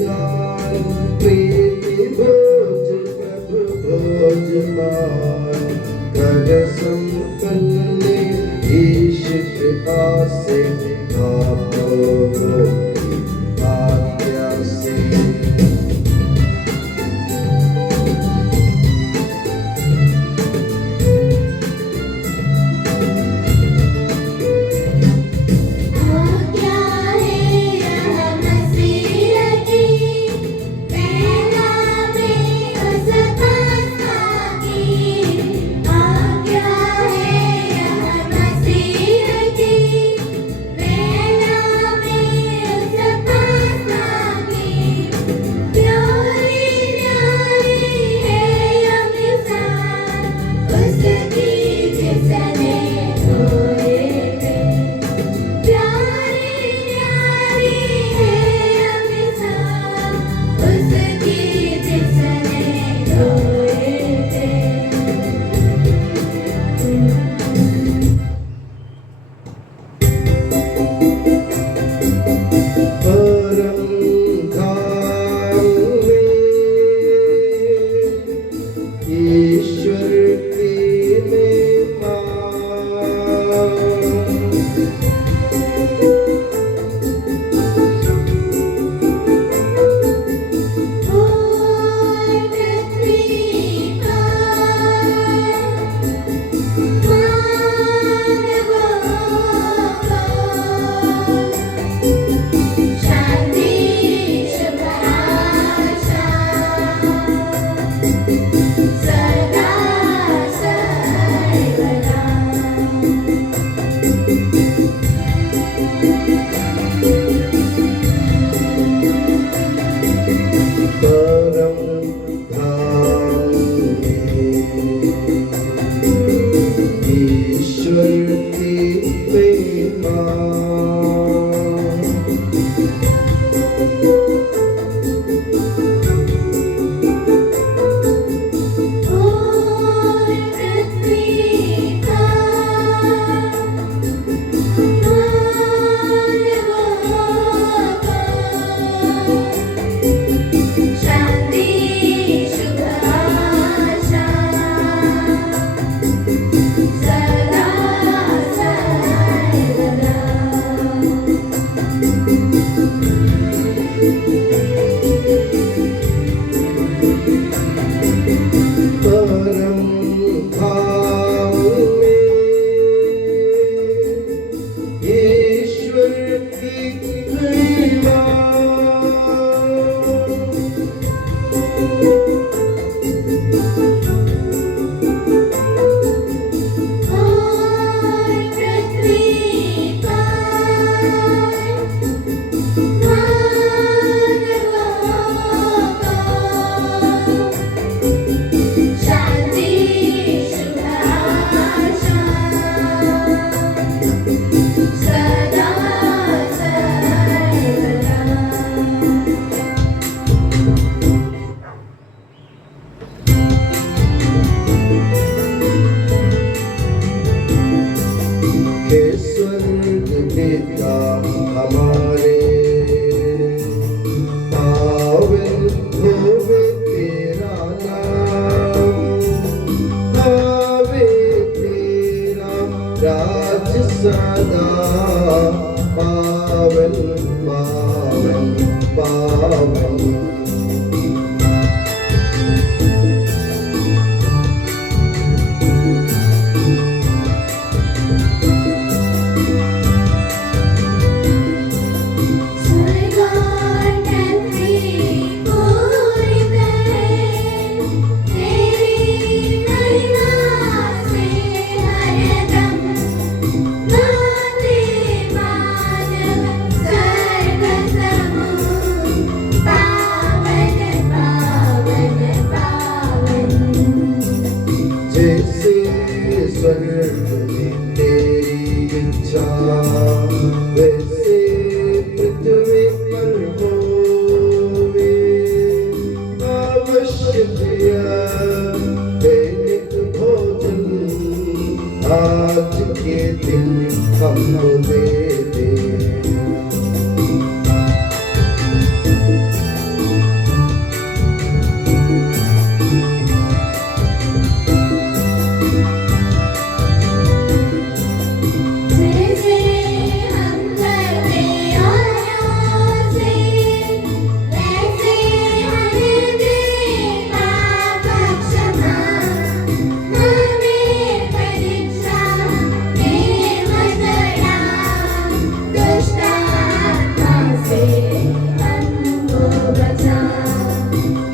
गान प्रीति भोज प्रभु भोजमान कर संपन्न ईश कृपा से आपो आज्ञा से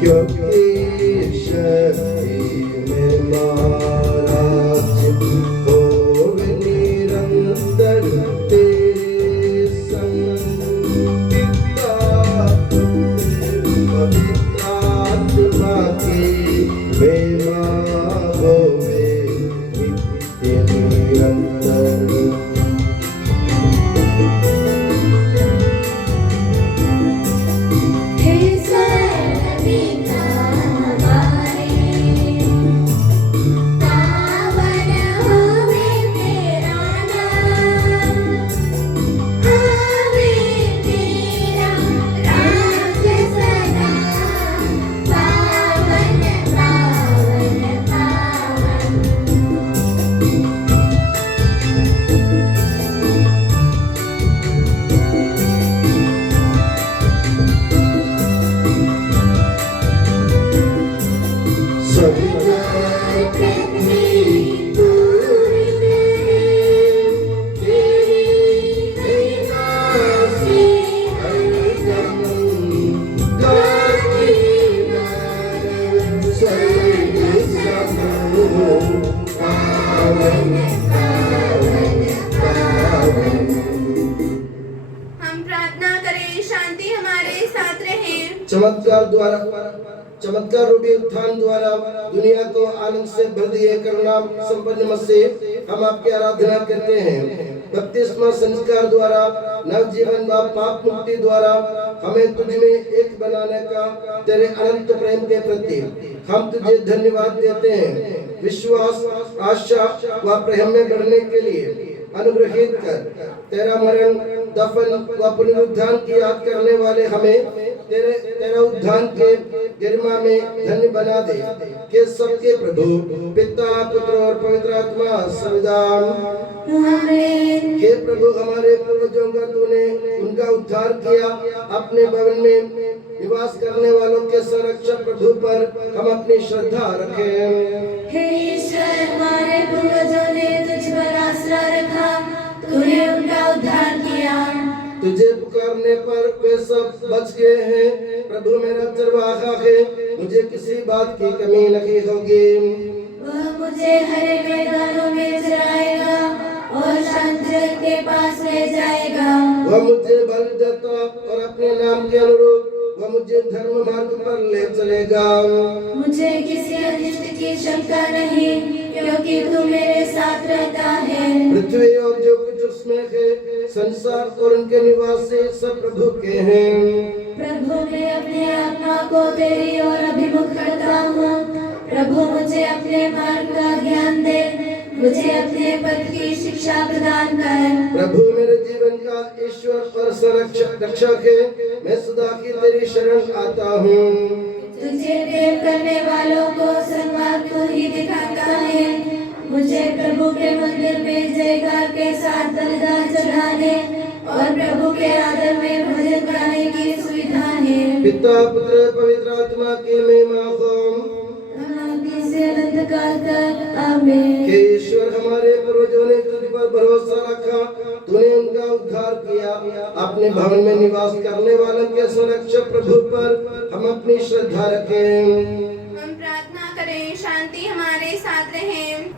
क्योंकि शक्ति में महाराज होवे निरंतर तेरे संग। पिता पवित्र आत्मा की महिमा होवे नित्य निरंतर। चमत्कार रूपी उत्थान द्वारा दुनिया को आनंद से भर दिए करुणा संपन्न मसीह, हम आपकी आराधना करते हैं। बपतिस्मा संस्कार द्वारा नवजीवन व पाप मुक्ति द्वारा हमें तुझ में एक बनाने का तेरे अनंत प्रेम के प्रति हम तुझे धन्यवाद देते हैं। विश्वास, आशा व प्रेम में बढ़ने के लिए अनुग्रहित कर। तेरा मरण, दफन व पुनरुत्थान की याद करने वाले हमें तेरा उद्धान के गरिमा में धन्य बना दे। कि सबके प्रभु पिता, पुत्र और पवित्र आत्मा सर्वदा आमीन। हे प्रभु, हमारे पूर्वजों का तूने उनका उद्धार किया। अपने भवन में निवास करने वालों के संरक्षक प्रभु पर हम अपनी श्रद्धा रखें। हे ईश्वर, हमारे पूर्वजों ने तुझ पर आसरा रखा, तूने उनका उद्धार किया। तुझे पुकारने पर वे सब बच गए हैं। प्रभु मेरा चरवाहा है, मुझे किसी बात की कमी नहीं होगी। वह मुझे हरे मैदानों में चराएगा और शांत जल के पास ले जाएगा। वह मुझे बल देता और अपने नाम के अनुरूप वह मुझे धर्म मार्ग पर ले चलेगा। मुझे किसी अनिष्ट की शंका नहीं, क्योंकि तू मेरे साथ रहता है। पृथ्वी और जो कुछ उसमें है, संसार और उनके निवासी सब प्रभु के हैं। प्रभु, मैं अपने आत्मा को तेरी ओर अभिमुख करता हूँ। प्रभु, मुझे अपने मार्ग का ज्ञान दे, मुझे अपने पथ की शिक्षा प्रदान कर। प्रभु मेरे जीवन का ईश्वर और संरक्षक रक्षक है, मैं सदा की तेरी शरण आता हूँ। तुझे प्रेम करने वालों को सन्मार्ग तू ही दिखाता है। मुझे प्रभु के मंदिर में जयकार के साथ बलिदान चढ़ाने और प्रभु के आदर में भजन गाने की सुविधा है। पिता, पुत्र, पवित्र आत्मा की महिमा हो से अनंत काल तक आमीन। हे ईश्वर, हमारे पूर्वजों ने तुझ पर भरोसा रखा, तूने उनका उद्धार किया। अपने भवन में निवास करने वालों के संरक्षक प्रभु पर हम अपनी श्रद्धा रखें। हम प्रार्थना करें, शांति हमारे साथ रहे।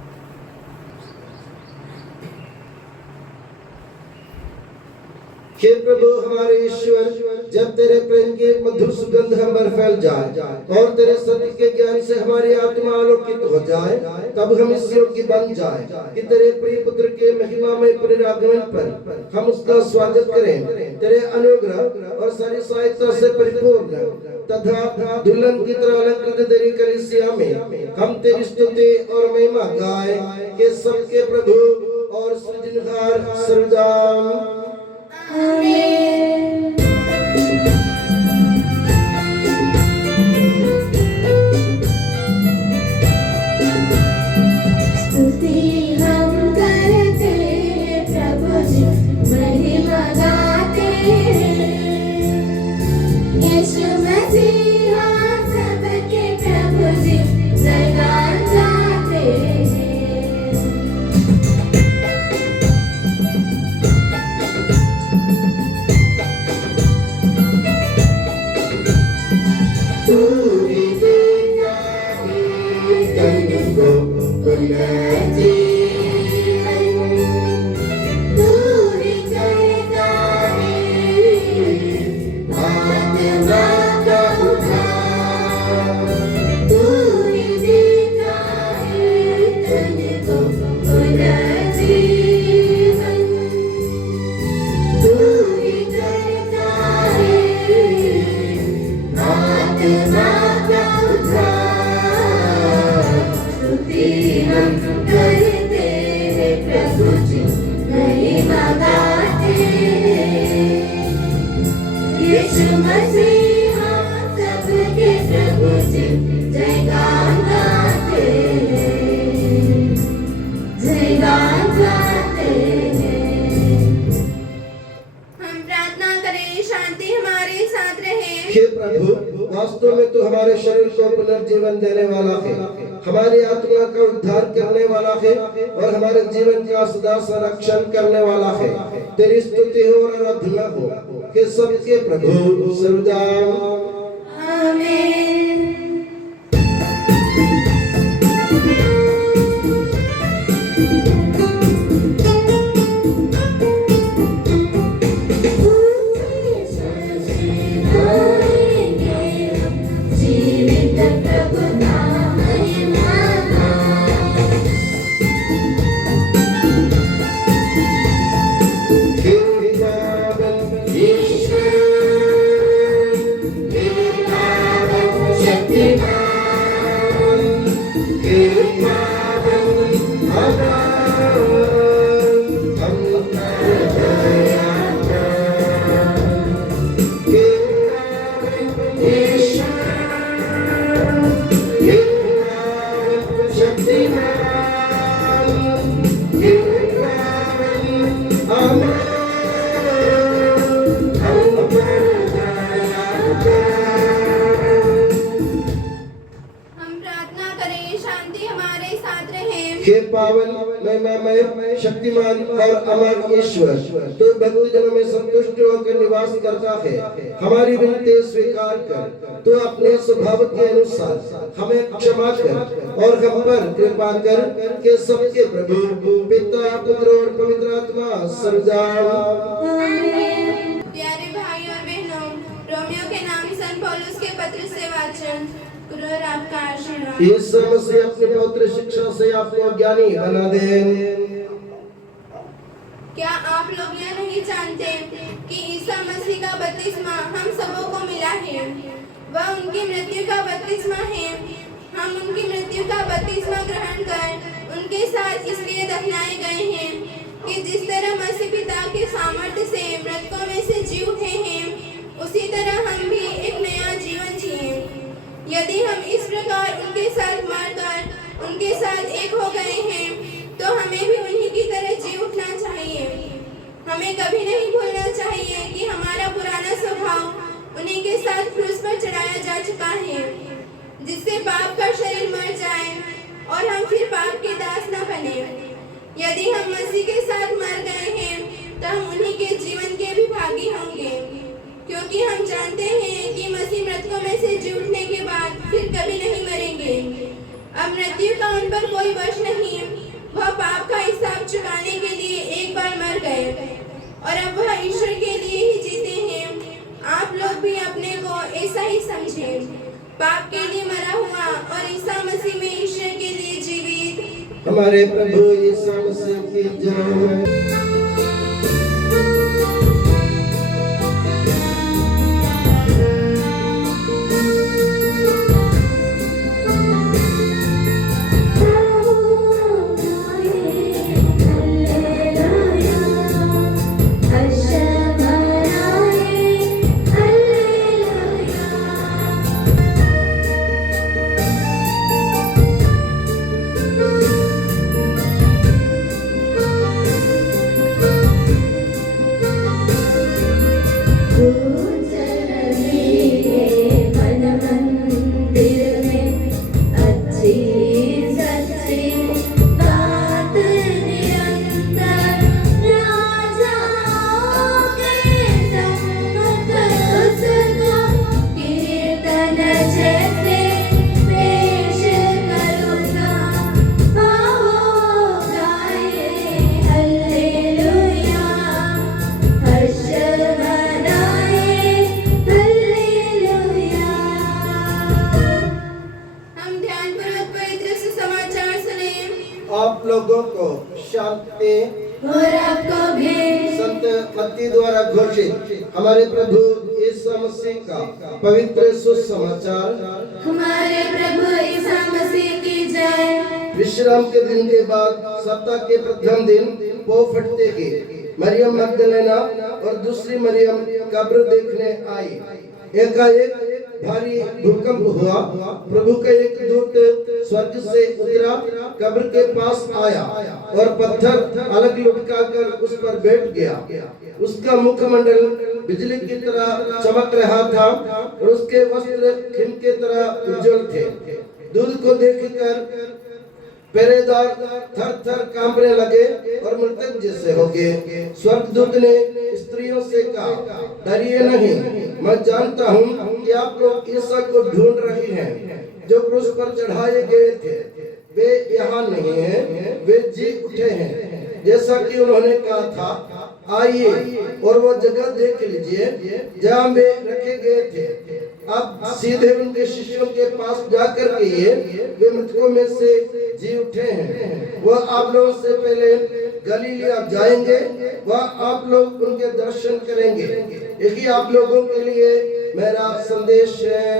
हे प्रभु हमारे ईश्वर, जब तेरे प्रेम की मधुर सुगंध हम पर फैल जाए और तेरे सत्य के ज्ञान से हमारी आत्मा आलोकित हो जाए, तब हम इस योग्य बन जाए कि तेरे प्रिय पुत्र के महिमा में पुनरागमन पर हम उसका स्वागत करें। तेरे अनुग्रह और सारी सहायता से परिपूर्ण तथा दुल्हन की तरह अलंकृत तेरी कलीसिया में हम तेरी स्तुति और महिमा गाए। कि सबके प्रभु और सृजनहार सर्वदा आमीन। स्तुति हम करते हैं प्रभु जी, महिमा गाते हैं। यीशु मसीहा सबके प्रभु जी, जयगान गाते हैं। तू आत्मा का उद्धार स्तुति हम करते हैं प्रभु जी महिमा गाते हैं यीशु मसीह हम सबके प्रभु जी जयगान गाते हैं जयगान गाते हैं। हम प्रार्थना करें शांति हमारे साथ रहे। हे प्रभु, वास्तव में तू हमारे शरीर को पुनर्जीवन देने वाला है, हमारी आत्मा का उद्धार करने वाला है और हमारे जीवन का सदा संरक्षण करने वाला है। तेरी स्तुति हो और आराधना हो कि सबके प्रभु सर्वदा आमीन। जीवित प्रभु नाम महिमा हे पावन महिमामय शक्तिमान और अमर ईश्वर, तू भक्तजनों में संतुष्ट होकर निवास करता है। हमारी विनती स्वीकार कर, तू अपने स्वभाव के अनुसार हमें क्षमा कर और हम पर कृपा कर के सबके प्रभु पिता पुत्र और पवित्र आत्मा सर्वदा प्यारे भाई और बहनों, रोमियो के नाम सन पौलुस के पत्र से वाचन। गुरु और आपका आशीर्वाद। यीशु मसीह अपने पवित्र शिक्षा से आपको ज्ञानी बना दे। क्या आप लोग यह नहीं जानते कि ईसा मसीह का बपतिस्मा हम सबों को मिला है? वह उनकी मृत्यु का बपतिस्मा है। हम उनकी मृत्यु का बपतिस्मा ग्रहण कर उनके साथ इसलिए दफनाए गए हैं कि जिस तरह मसीह पिता के सामर्थ्य से मृतकों में से जी उठे हैं, उसी तरह हम भी एक नया जीवन जिए। यदि हम इस प्रकार उनके साथ मरकर उनके साथ एक हो गए हैं, तो हमें भी उन्हीं की तरह जी उठना चाहिए। हमें कभी नहीं भूलना चाहिए कि हमारा पुराना स्वभाव उन्हीं के साथ क्रूस पर चढ़ाया जा चुका है, जिससे पाप का शरीर मर जाए और हम फिर पाप के दास न बने। यदि हम मसीह के साथ मर गए हैं, तो हम उन्हीं के जीवन के भी भागी होंगे, क्योंकि हम जानते हैं कि मसीह मृतकों में से जी उठने के बाद फिर कभी नहीं मरेंगे। अब मृत्यु का उन पर कोई वश नहीं। वह पाप का हिसाब चुकाने के लिए एक बार मर गए और अब वह ईश्वर के लिए ही जीते हैं। आप लोग भी अपने को ऐसा ही समझें, पाप के लिए मरा हुआ और ईसा मसीह में ईश्वर के लिए जीवित। हमारे प्रभु यीशु मसीह की जय। आप लोगों को शांति और आपको भी संत मत्ती द्वारा घोषित हमारे प्रभु यीशु ईसा मसीह का पवित्र सुसमाचार। हमारे प्रभु ईसा मसीह की जय। विश्राम के दिन के बाद सप्ताह के प्रथम दिन पौ फटते के मरियम मगदलेना और दूसरी मरियम कब्र देखने आई। एकाएक भारी भूकंप हुआ। प्रभु का एक दूत स्वर्ग से उतरा, कब्र के पास आया और पत्थर अलग लुढ़काकर उस पर बैठ गया। उसका मुखमंडल बिजली की तरह चमक रहा था और उसके वस्त्र हिम के तरह उज्जवल थे। दूत को देखकर पहरेदार थर थर कांपने लगे और मृतक जैसे हो गए। स्वर्गदूत ने स्त्रियों से कहा, डरिए नहीं, मैं जानता हूँ कि आप लोग ईसा को ढूंढ रही हैं जो क्रूस पर चढ़ाए गए थे। वे यहाँ नहीं हैं, वे जी उठे हैं जैसा कि उन्होंने कहा था। आइए और वो जगह देख लीजिए जहाँ वे रखे गए थे। अब सीधे उनके शिष्यों के पास जाकर कहिए, वे मृतकों में से जी उठे हैं। वह आप लोगों से पहले गलीलिया जाएंगे, वह आप लोग उनके दर्शन करेंगे। यही आप लोगों के लिए मेरा संदेश है।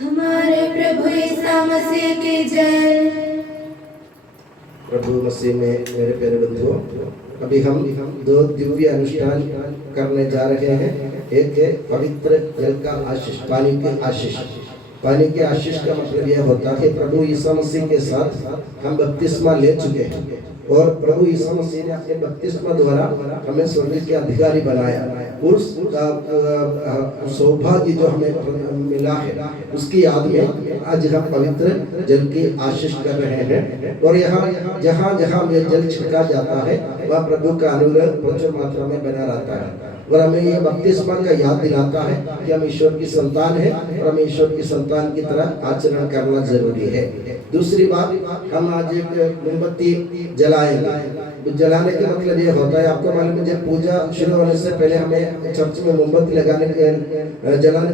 हमारे प्रभु ईसा मसीह की जय। प्रभु मसीह में मेरे प्यारे बंधुओं, अभी हम दो दिव्य अनुष्ठान करने जा रहे हैं। एक है पवित्र जल का आशीष, पानी के आशीष। पानी के आशीष का मतलब यह होता है प्रभु ईसा मसीह के साथ हम बपतिस्मा ले चुके हैं और प्रभु ईसा मसीह ने अपने बपतिस्मा द्वारा हमें स्वर्ग के अधिकारी बनाया। उस सौभाग्य जो हमें मिला है उसकी याद में आज हम पवित्र जल की आशीष कर रहे हैं। और यहाँ जहाँ जहाँ में जल छिड़का जाता है वह प्रभु का अनुग्रह प्रचुर मात्रा में बना रहता है और हमें ये बपतिस्मा का याद दिलाता है कि हम ईश्वर की संतान है और हमें ईश्वर की संतान की तरह आचरण करना जरूरी है। दूसरी बात, हम आज एक मोमबत्ती जलाएंगे। जलाने का मतलब ये होता है, आपको मालूम है जब पूजा शुरू होने से पहले हमें चर्च में मोमबत्ती जलाने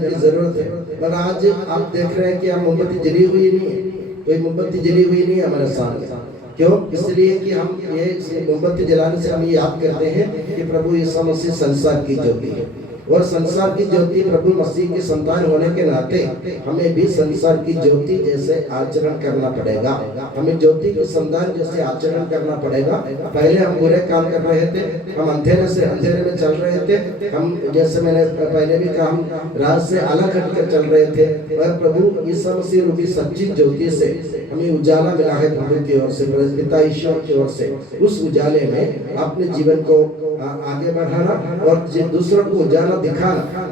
की जरूरत है। पर आज आप देख रहे हैं कि हम मोमबत्ती जली हुई नहीं है, कोई मोमबत्ती जली हुई नहीं है हमारे सामने। क्यों? इसलिए कि हम ये मोमबत्ती जलाने से हम ये याद करते हैं कि प्रभु यीशु मसीह संसार की ज्योति है और संसार की ज्योति प्रभु मसीह के संतान होने के नाते हमें भी संसार की ज्योति जैसे आचरण करना पड़ेगा। हमें ज्योति के संतान जैसे आचरण करना पड़ेगा। पहले हम बुरे काम कर रहे थे, हम अंधेरे से अंधेरे में चल रहे थे, हम जैसे मैंने पहले भी कहा हम रात से अलग हटकर चल रहे थे। और प्रभु यीशु मसीह रूपी सच्ची ज्योति से हमें उजाला मिला है प्रभु की ओर से, पिता ईश्वर की ओर से। उस उजाले में अपने जीवन को आगे बढ़ाना और दूसरों को उजाला दिखाना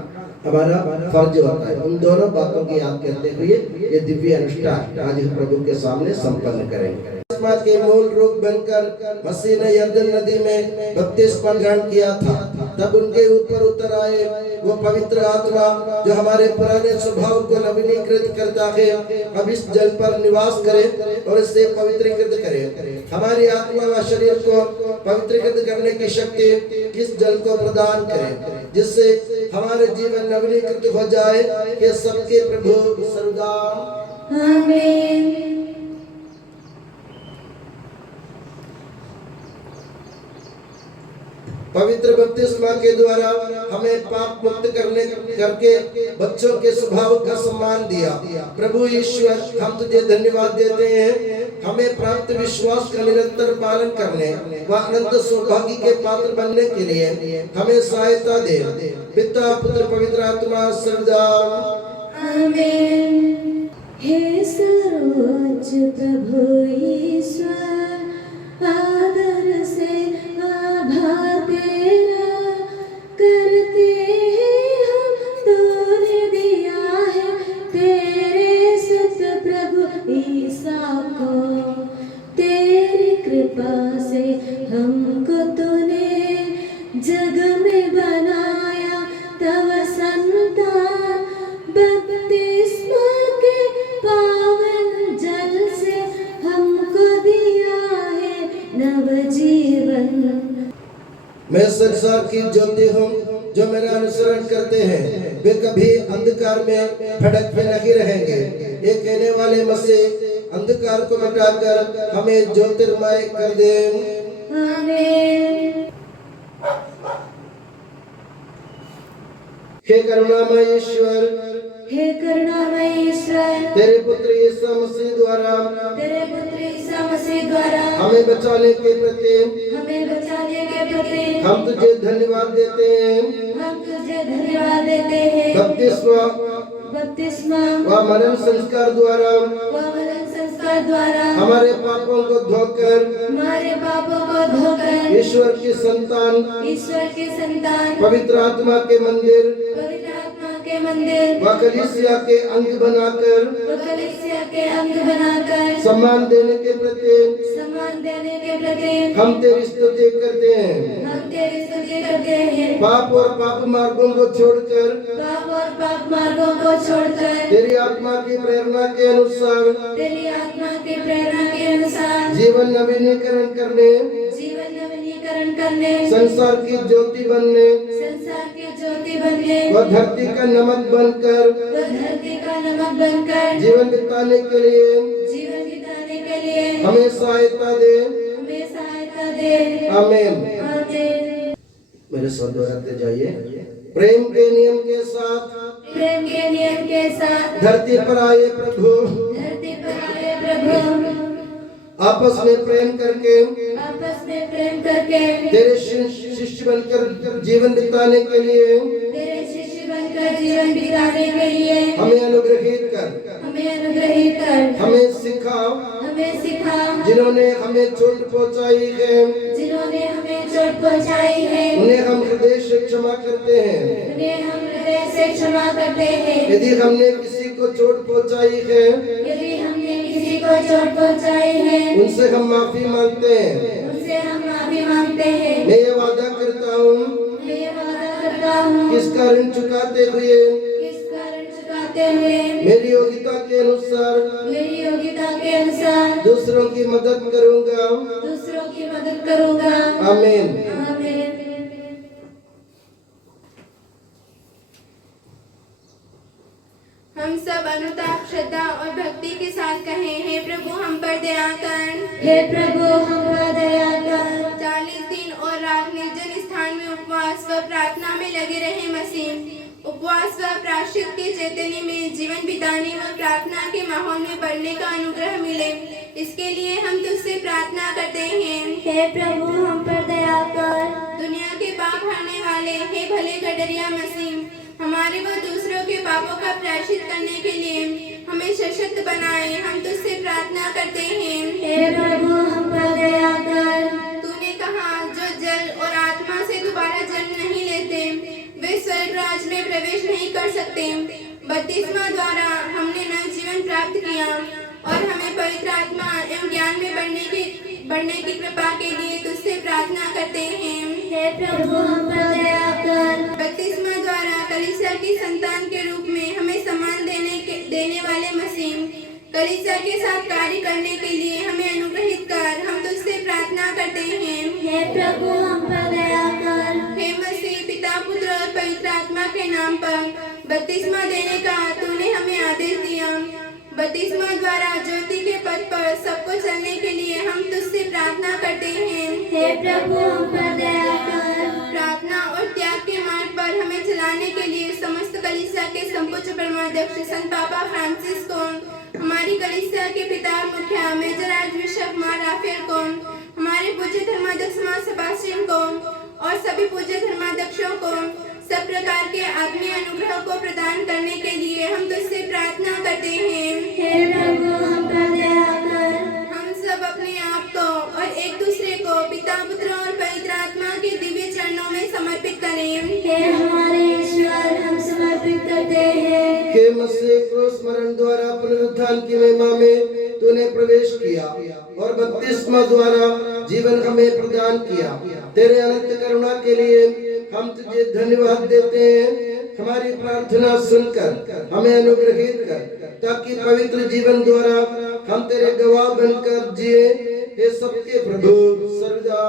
हमारा फर्ज होता है। उन दोनों बातों की याद करते हुए ये दिव्य अनुष्ठान आज हम प्रभु के सामने संपन्न करेंगे। के मूल रूप बनकर मसीह ने यरदन नदी में बपतिस्मा ग्रहण किया था। तब उनके ऊपर उतर आए वो पवित्र आत्मा जो हमारे पुराने स्वभाव को नवीनीकृत करता है। अब इस जल पर निवास करे और इससे पवित्रीकृत करे। हमारी आत्मा व शरीर को पवित्रीकृत करने की शक्ति इस जल को प्रदान करे, जिससे हमारे जीवन नवीनीकृत हो जाए कि सबके प्रभु सर्वदा आमीन। पवित्र बपतिस्मा के द्वारा हमें पाप मुक्त करके बच्चों के स्वभाव का सम्मान दिया। प्रभु ईश्वर, हम तुझे धन्यवाद देते हैं। हमें प्राप्त विश्वास का निरंतर पालन करने व अनंत सौभाग्य के पात्र बनने के लिए हमें सहायता दे। पिता पुत्र पवित्र आत्मा सर्वदा आमीन। हे सर्वोच्च प्रभु ईश्वर, आदर से आभार तेरा करते हैं हम, तूने दिया है तेरे सुत प्रभु ईसा को। तेरी कृपा से हमको तूने जग में बनाया, तव संतान बपतिस्मा के पावन जल से हमको दिया है नव जीवन। मैं संसार की ज्योति हूँ, जो मेरा अनुसरण करते हैं वे कभी अंधकार में भटकते नहीं रहेंगे। ये कहने वाले मसीह अंधकार को मिटाकर हमें ज्योतिर्मय कर दे। आमीन। हे करुणामय ईश्वर, हे करुणामय ईश्वर, तेरे पुत्र यीशु मसीह द्वारा तेरे पुत्र ईसा मसीह द्वारा हमें बचाने के प्रति हमें बचाने के प्रति हम तुझे धन्यवाद देते हैं। हम तुझे धन्यवाद देते हैं। बपतिस्मा बपतिस्मा व मरण संस्कार द्वारा व मरण संस्कार द्वारा हमारे पापों को धोकर हमारे पापों को धोकर ईश्वर की संतान, ईश्वर की संतान, पवित्र आत्मा के मंदिर पवित्र आत्मा के मंदिर व कलीसिया के अंग बनाकर व कलीसिया के अंग बनाकर सम्मान देने के प्रति सम्मान देने के प्रति हम तेरी स्तुति करते हैं। हम तेरी स्तुति करते हैं। पाप और पाप मार्गों को छोड़कर पाप और पाप मार्गों को छोड़कर तेरी आत्मा की प्रेरणा के अनुसार तेरी आत्मा की प्रेरणा के अनुसार जीवन नवीनीकरण करने, जीवन नवीनीकरण करने, संसार की ज्योति बनने संसार की ज्योति बनने व धरती का नमक बनकर व धरती का नमक बनकर जीवन बिताने के लिए जीवन बिताने के लिए हमें सहायता दे। हमें सहायता दे। आमीन। आमीन। मेरे साथ दोहराते जाइए। प्रेम के नियम के साथ प्रेम के नियम के साथ धरती पर आए प्रभु, धरती पर आए प्रभु, आपस में प्रेम करके आपस में प्रेम करके तेरे शिष्य बनकर जीवन बिताने के लिए तेरे शिष्य बनकर जीवन बिताने के लिए हमें अनुग्रहित कर, हमें अनुग्रहित कर, हमें सिखा। हमें सिखा, जिन्होंने हमें चोट पहुंचाई है जिन्होंने हमें चोट पहुंचाई है, उन्हें हम हृदय से क्षमा करते हैं। उन्हें हम हृदय से क्षमा करते हैं। यदि हमने किसी को चोट पहुंचाई है यदि हमने किसी को चोट पहुंचाई है, उनसे हम माफी मांगते हैं। उनसे हम माफी मांगते हैं। मैं ये वादा करता हूँ मैं ये वादा करता हूँ कि इसका ऋण चुकाते हुए इस कारण चुकाते हुए मेरी योग्यता के अनुसार मेरी योग्यता के अनुसार दूसरों की मदद करूंगा। दूसरों की मदद करूंगा। आमीन। आमीन। हम सब अनुताप, श्रद्धा और भक्ति के साथ कहें, हे प्रभु हम पर दया कर। हे प्रभु हम पर दया कर। 40 दिन और रात निर्जन स्थान में उपवास व प्रार्थना में लगे रहे मसीह। उपवास व प्रायश्चित के चैतन्य में जीवन बिताने व प्रार्थना के माहौल में बढ़ने का अनुग्रह मिले, इसके लिए हम तुझसे प्रार्थना करते हैं। हे प्रभु हम पर दया कर। दुनिया के पाप हरने वाले हे भले गडरिया मसीह, हमारे व दूसरों के पापों का प्रायश्चित करने के लिए हमें सशक्त बनाए, हम तुझसे प्रार्थना करते हैं। हे प्रभु हम पर दया कर। तूने कहा, जो जल और आत्मा से दोबारा जन्म नहीं लेते वे स्वर्ग राज में प्रवेश नहीं कर सकते। बपतिस्मा द्वारा हमने नव जीवन प्राप्त किया और हमें पवित्र आत्मा एवं ज्ञान में बढ़ने की कृपा के लिए तुझसे प्रार्थना करते हैं। हे प्रभु हम पर दया कर। बपतिस्मा द्वारा कलीसिया की संतान के रूप में हमें सम्मान देने वाले मसीह, कलीसिया के साथ कार्य करने के लिए हमें अनुग्रहित कर, हम तुझसे प्रार्थना करते हैं। हे प्रभु हम पर दया कर। हे मसीह, पिता, पुत्र और पवित्र आत्मा के नाम पर बपतिस्मा देने का तूने हमें आदेश दिया। बपतिस्मा द्वारा ज्योति के पथ पर सबको चलने के लिए हम तुझसे प्रार्थना करते हैं। हे प्रभु हम पर दया कर। प्रार्थना और त्याग के मार्ग पर हमें चलाने के लिए समस्त कलीसिया के संपूज्य परमाध्यक्ष संत पापा फ्रांसिस को, हमारी कलीसिया के पिता और मुखिया मेजर आर्चबिशप मां राफेल को, हमारे पूज्य धर्माध्यक्ष मां सेबास्टियन को और सभी पूज्य धर्माध्यक्षों को सब प्रकार के आत्मीय अनुग्रह को प्रदान करने के लिए हम तुझसे प्रार्थना करते हैं। हे प्रभु हम पर दया कर। हम सब अपने आप को और एक दूसरे को पिता, पुत्र और पवित्र आत्मा के दिव्य चरणों में समर्पित करें। हे हमारे ईश्वर हम समर्पित करते हैं। हे मसीह, क्रूस मरण द्वारा पुनरुत्थान की महिमा में तूने प्रवेश किया और बपतिस्मा द्वारा जीवन हमें प्रदान किया। तेरे अनंत करुणा के लिए हम तुझे धन्यवाद देते हैं। हमारी प्रार्थना सुनकर हमें अनुग्रहित कर, ताकि पवित्र जीवन द्वारा हम तेरे गवाह बनकर जिए। हे सबके प्रभु सर्वदा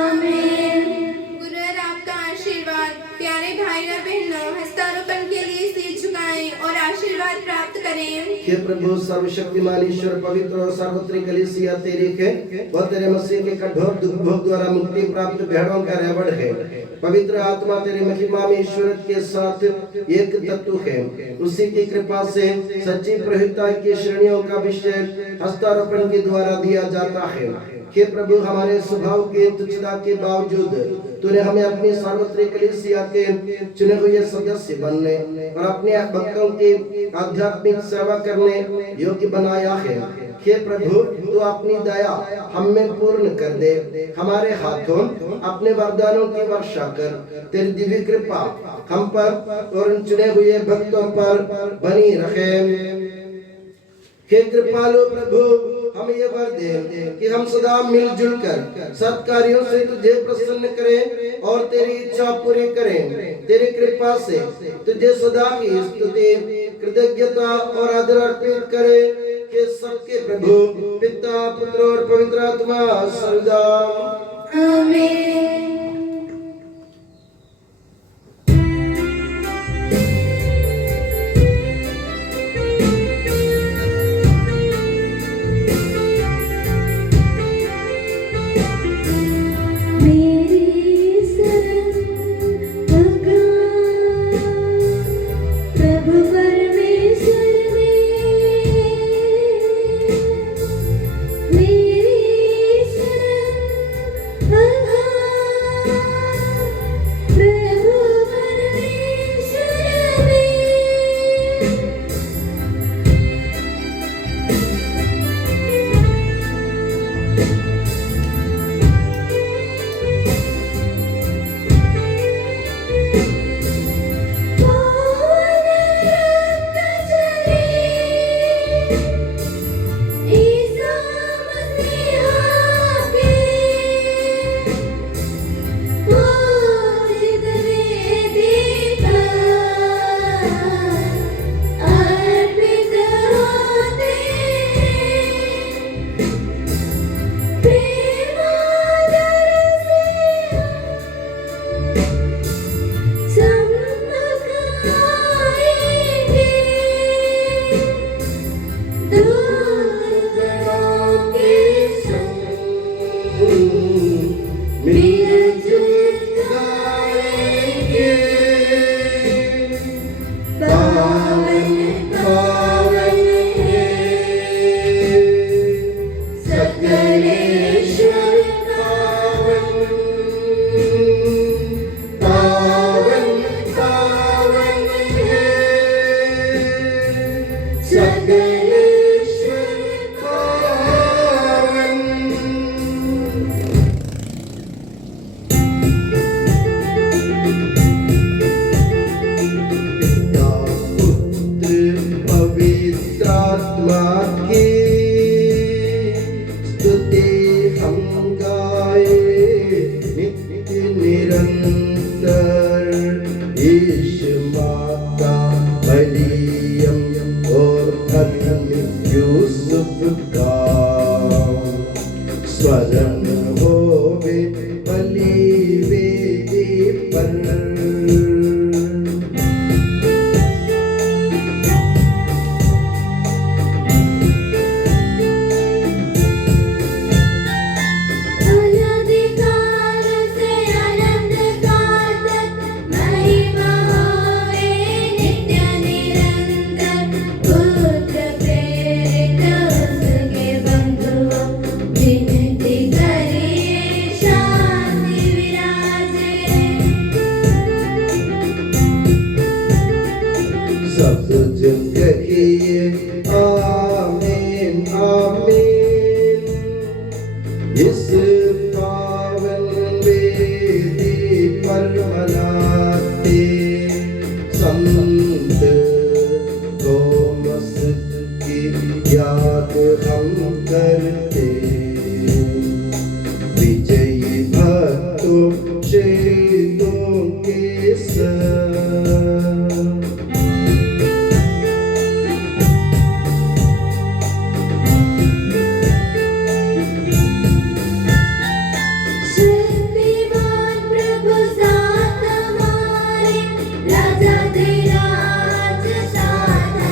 आमीन। गुरुवर आपका आशीर्वाद। प्यारे भाई और बहनों, हस्तारोपण के लिए सिर झुकाएं और आशीर्वाद प्राप्त करें। हे प्रभु सर्वशक्तिमान ईश्वर पवित्र और सार्वत्रिक कलीसिया तेरी है, वह तेरे मसीह के कठोर दुख भोग द्वारा मुक्ति प्राप्त भेड़ों का रेवड़ है। पवित्र आत्मा तेरी महिमा में ईश्वर के साथ एक तत्व है, उसी की कृपा से सच्ची प्रभुता की श्रेणियों का विषय हस्तारोपण के द्वारा दिया जाता है। हे प्रभु हमारे स्वभाव के तुच्छता के बावजूद तूने हमें अपनी सार्वत्रिक कलीसिया के चुने हुए सदस्य बनने और अपने भक्तों की आध्यात्मिक सेवा करने योग्य बनाया है। हे प्रभु तू अपनी दया हम में पूर्ण कर दे, हमारे हाथों अपने वरदानों की वर्षा कर। तेरी दिव्य कृपा हम पर और उन चुने हुए भक्तों पर बनी रखे। हे कृपालु प्रभु हमें ये वर दे कि हम सदा मिलजुल कर सत्कार्यों से तुझे प्रसन्न करें और तेरी इच्छा पूरी करें। तेरी कृपा से तुझे सदा की स्तुति कृतज्ञता और आदर अर्पित करें कि सबके प्रभु पिता पुत्र और पवित्र आत्मा सर्वदा आमीन। राजा धीराज साधा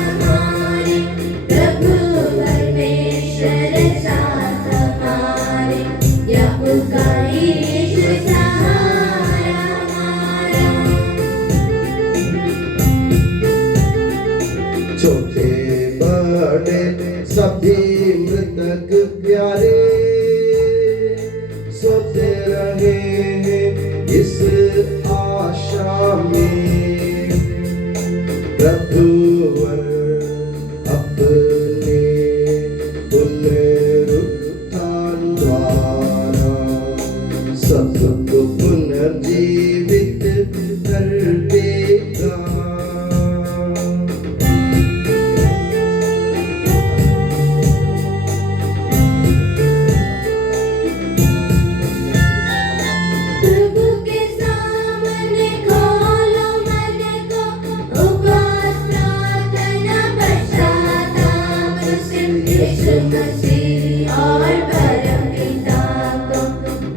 छोटे बड़े सभी मृतक प्यारे सोते रहे इस आशा में प्रभुवर अपने पुनरुत्थान द्वारा सबको पुनर्जीवित कर देगा। और परमपिता को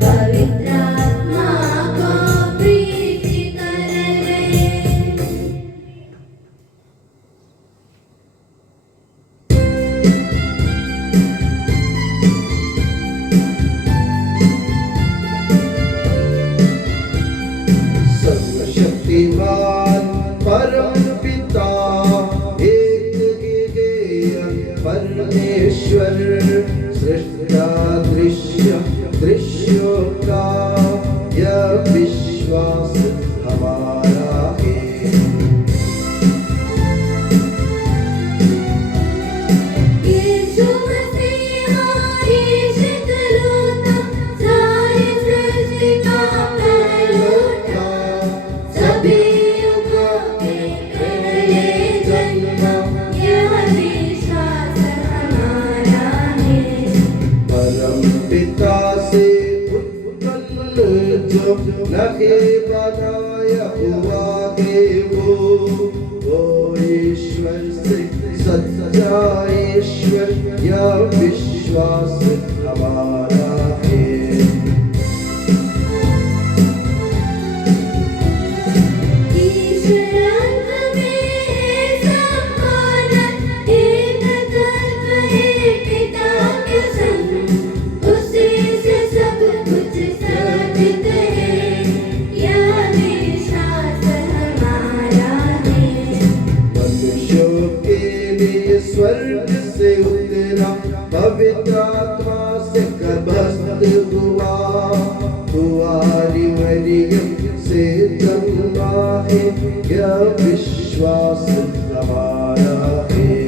पवित्र आत्मा को प्रीति करे। सर्वशक्तिमान परमपिता एक परमेश्वर सृष्टा दृश्यों का यह विश्वास हमारा है। यीशु मसीह ईश करूँगा सारी सृष्टि का पहलौठा सभी युगों के पहले जन्म यह विश्वास हमारा है। परमपिता से उत्पन्न जो नखे बनाया हुआ है वो ईश्वर से सच्चा ईश्वर यह विश्वास हमारा है। ईश्वर अंत में है संपूर्ण एक तत्व है पिता के संग उसी से सब कुछ साधित है यह विश्वास हमारा है। मनुष्यों के लिए स्वर्ग से उतरा पवित्र आत्मा से गर्भस्थ हुआ कुंवारी मरियम से जन्मा है यह विश्वास हमारा है।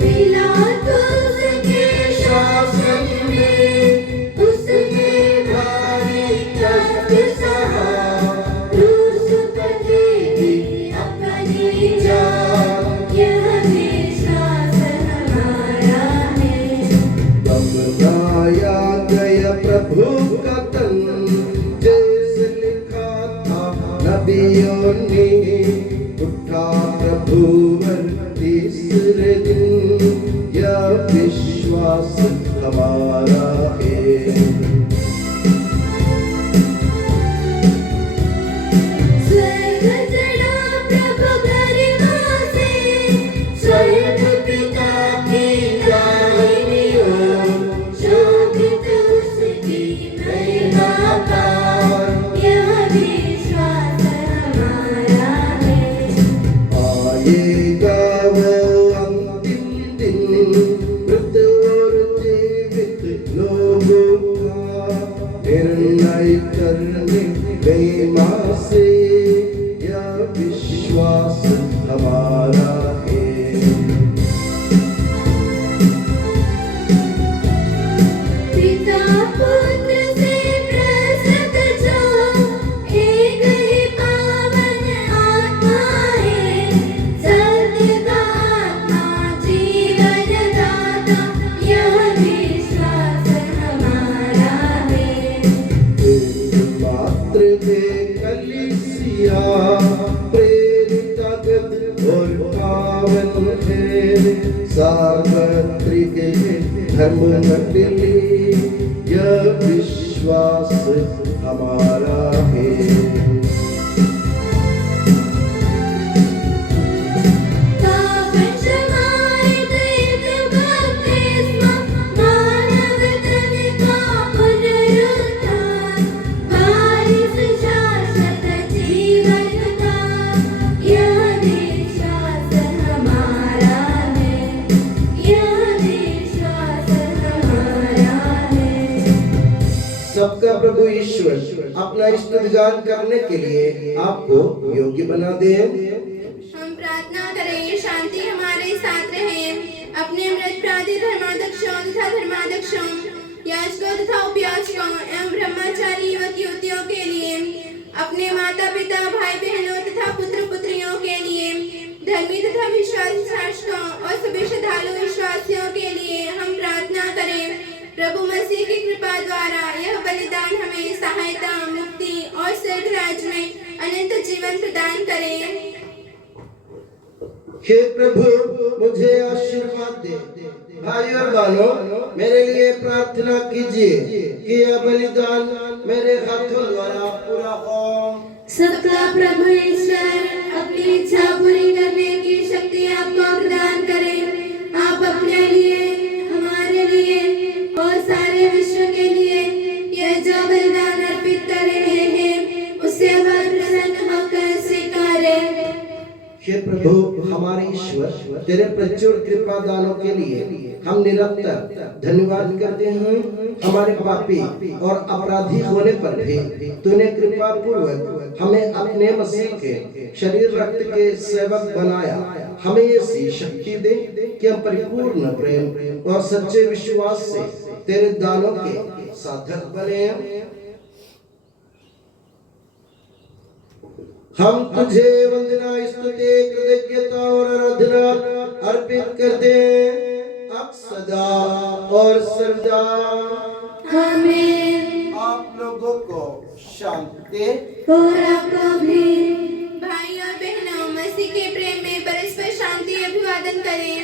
पिलातुस के शासन में उसने भारी कष्ट सहा क्रूस पर दे दी अपनी जान यह विश्वास हमारा है। बनाया गया प्रभु का तन जैसे लिखा था नबियों ने उठा प्रभुवर तीसरे दिन यह विश्वास हमारा है। स्वर्ग चढ़ा प्रभु गरिमा से स्वर्ग पिता की दाहिनी ओर शोभित उसकी महिमा का यह विश्वास हमारा है। आएगा वो अंतिम दिन मृत और जीवित लोगों का निर्णय करने महिमा से यह विश्वास हमारा है। पिता पुत्र से प्रसन्न जो एक ही पावन आत्मा है सत्य का आत्मा जीवन दाता यह विश्वास हमारा है। मात्र दे कलीसिया प्रेरित और पावन है सार्वत्रिक धर्म मंडली यह विश्वास हमारा है। पावन क्षमाए दैत बपतिस्मा मानव तन का पुनरुत्थान वारिस शाश्वत जीवन प्रभु ईश्वर अपना स्तुतिगान करने के लिए आपको योग्य बना दे। हम प्रार्थना करें, शांति हमारे साथ रहे। अपने अमृत प्रार्थी धर्माध्यक्षों तथा धर्माध्यक्षों, याजकों तथा उपयाजकों एवं ब्रह्मचारी युवक युवतियों के लिए, अपने माता पिता भाई बहनों तथा पुत्र पुत्रियों के लिए, धर्मी तथा विश्वासी शासकों और सभी श्रद्धालु विश्वासियों के लिए हम प्रार्थना करें। प्रभु मसीह की कृपा द्वारा यह बलिदान हमें सहायता, मुक्ति और स्वर्ग राज्य में अनंत जीवन प्रदान करे। हे प्रभु मुझे आशीर्वाद दे। भाई और बहनों, मेरे लिए प्रार्थना कीजिए कि यह बलिदान मेरे हाथों द्वारा पूरा हो। सबका प्रभु ईश्वर अपनी इच्छा पूरी करने की शक्ति आपको प्रदान करे। आप अपने लिए, हमारे लिए और सारे विश्व के लिए यह जो बलिदान अर्पित कर रहे हैं उससे वह प्रसन्न होकर स्वीकारे। हे प्रभु हमारे ईश्वर, तेरे प्रचुर कृपा दानों के लिए हम निरंतर धन्यवाद करते हैं। हमारे पापी और अपराधी होने पर भी तूने कृपा पूर्वक हमें अपने मसीह के शरीर रक्त के सेवक बनाया। हमें ऐसी शक्ति दे कि हम परिपूर्ण प्रेम और सच्चे विश्वास से तेरे दानों के साधक बने। हम तुझे वंदना, स्तुति, कृतज्ञता और आराधना अर्पित करते हैं अब सदा और सर्वदा। आमीन। आप लोगों को शांति। और आपको भी। भाई और बहनों, मसीह के प्रेम में परस्पर शांति अभिवादन करें।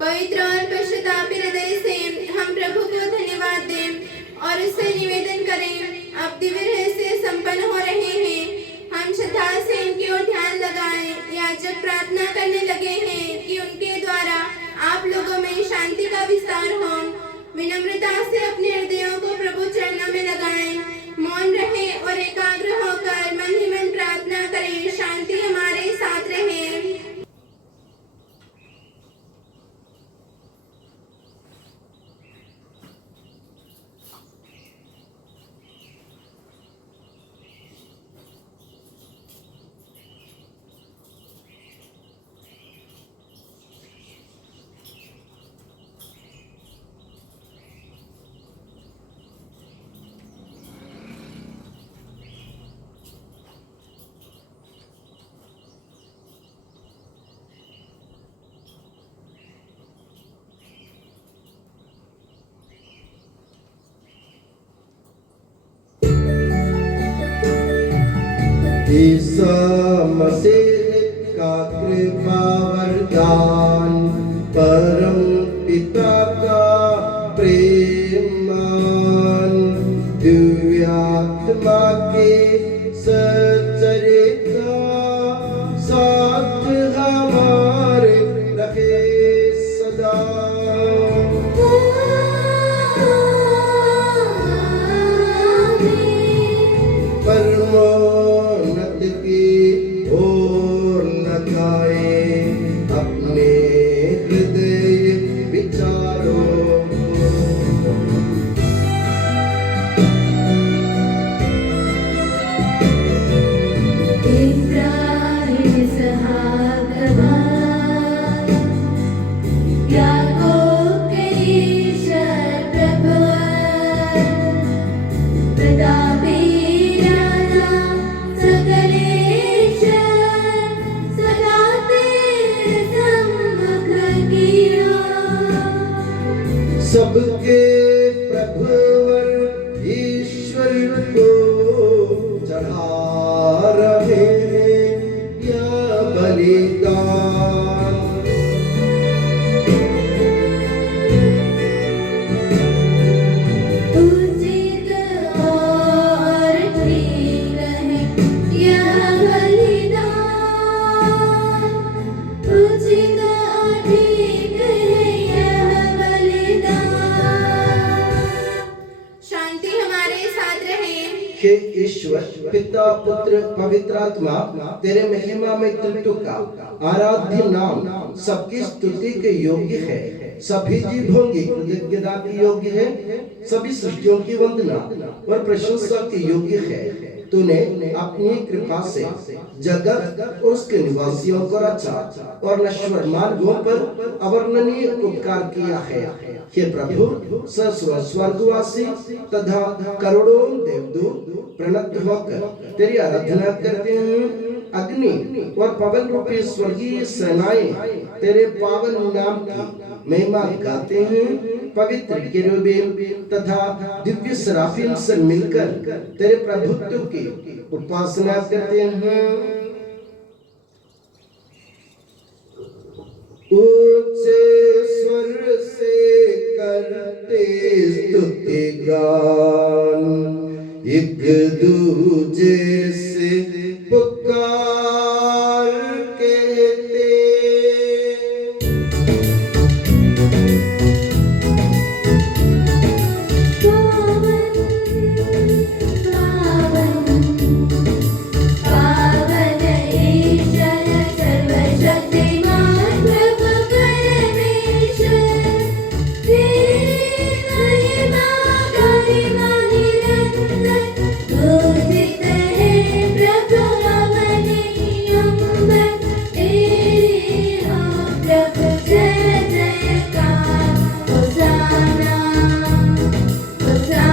पवित्र और पश्चातापी हृदय से हम प्रभु को धन्यवाद दें और उससे निवेदन करें। अब दिव्य रहस्य संपन्न हो रहे हैं। हम श्रद्धा से इनकी ओर ध्यान लगाएं। याजक प्रार्थना करने लगे हैं कि उनके द्वारा आप लोगों में शांति का विस्तार हो। विनम्रता से अपने हृदयों को प्रभु चरणों में लगाएं। मौन रहे और एकाग्र होकर मन ही मन प्रार्थना करें। शांति हमारे साथ रहे। ईसा मसीह का कृपा वरदान, परम पिता का प्रेम मान, दिव्य आत्मा के सचरिता साथ हमारे रहे सदा। परमोन्नत की ओर लगाए अपने हृदय विचारों। सबके प्रभुवर ईश्वर को चढ़ा रहे हैं यह बलिदान। उचित और ठीक है यह बलिदान। उचित और ठीक है यह बलिदान। शांति हमारे साथ रहे। हे ईश्वर पिता पुत्र पवित्र आत्मा, तेरे महिमा में त्रित्व का आराध्य नाम सबकी स्तुति के योग्य है। सभी जीव होंगे कृतज्ञता की योग्य है, सभी सृष्टियों की वंदना और प्रशंसा के योग्य है। तूने अपनी कृपा से जगत और उसके निवासियों को रचा और नश्वर मार्गों पर अवर्णनीय उपकार किया है। हे प्रभु, सहस्रों स्वर्गवासी तथा करोड़ों देवदूत प्रणत होकर तेरी आराधना करते हैं। अग्नि और पवन रूपी स्वर्गीय सेनाएं तेरे पावन नाम की महिमा गाते हैं। पवित्र केरूबीम तथा दिव्य सराफीम से मिलकर तेरे प्रभुत्व की उपासना करते हैं। ऊंचे स्वर से करते स्तुति गान, एक दूजे से पुकार कहते। पावन ईश्वर सर्वशक्तिमान प्रभु परमेश्वर, तेरी महिमा गरिमा निरंतर घोषित है प्रभु अवनीय अंबर, तेरी हो प्रभु जय जयकार। होसाना होसाना।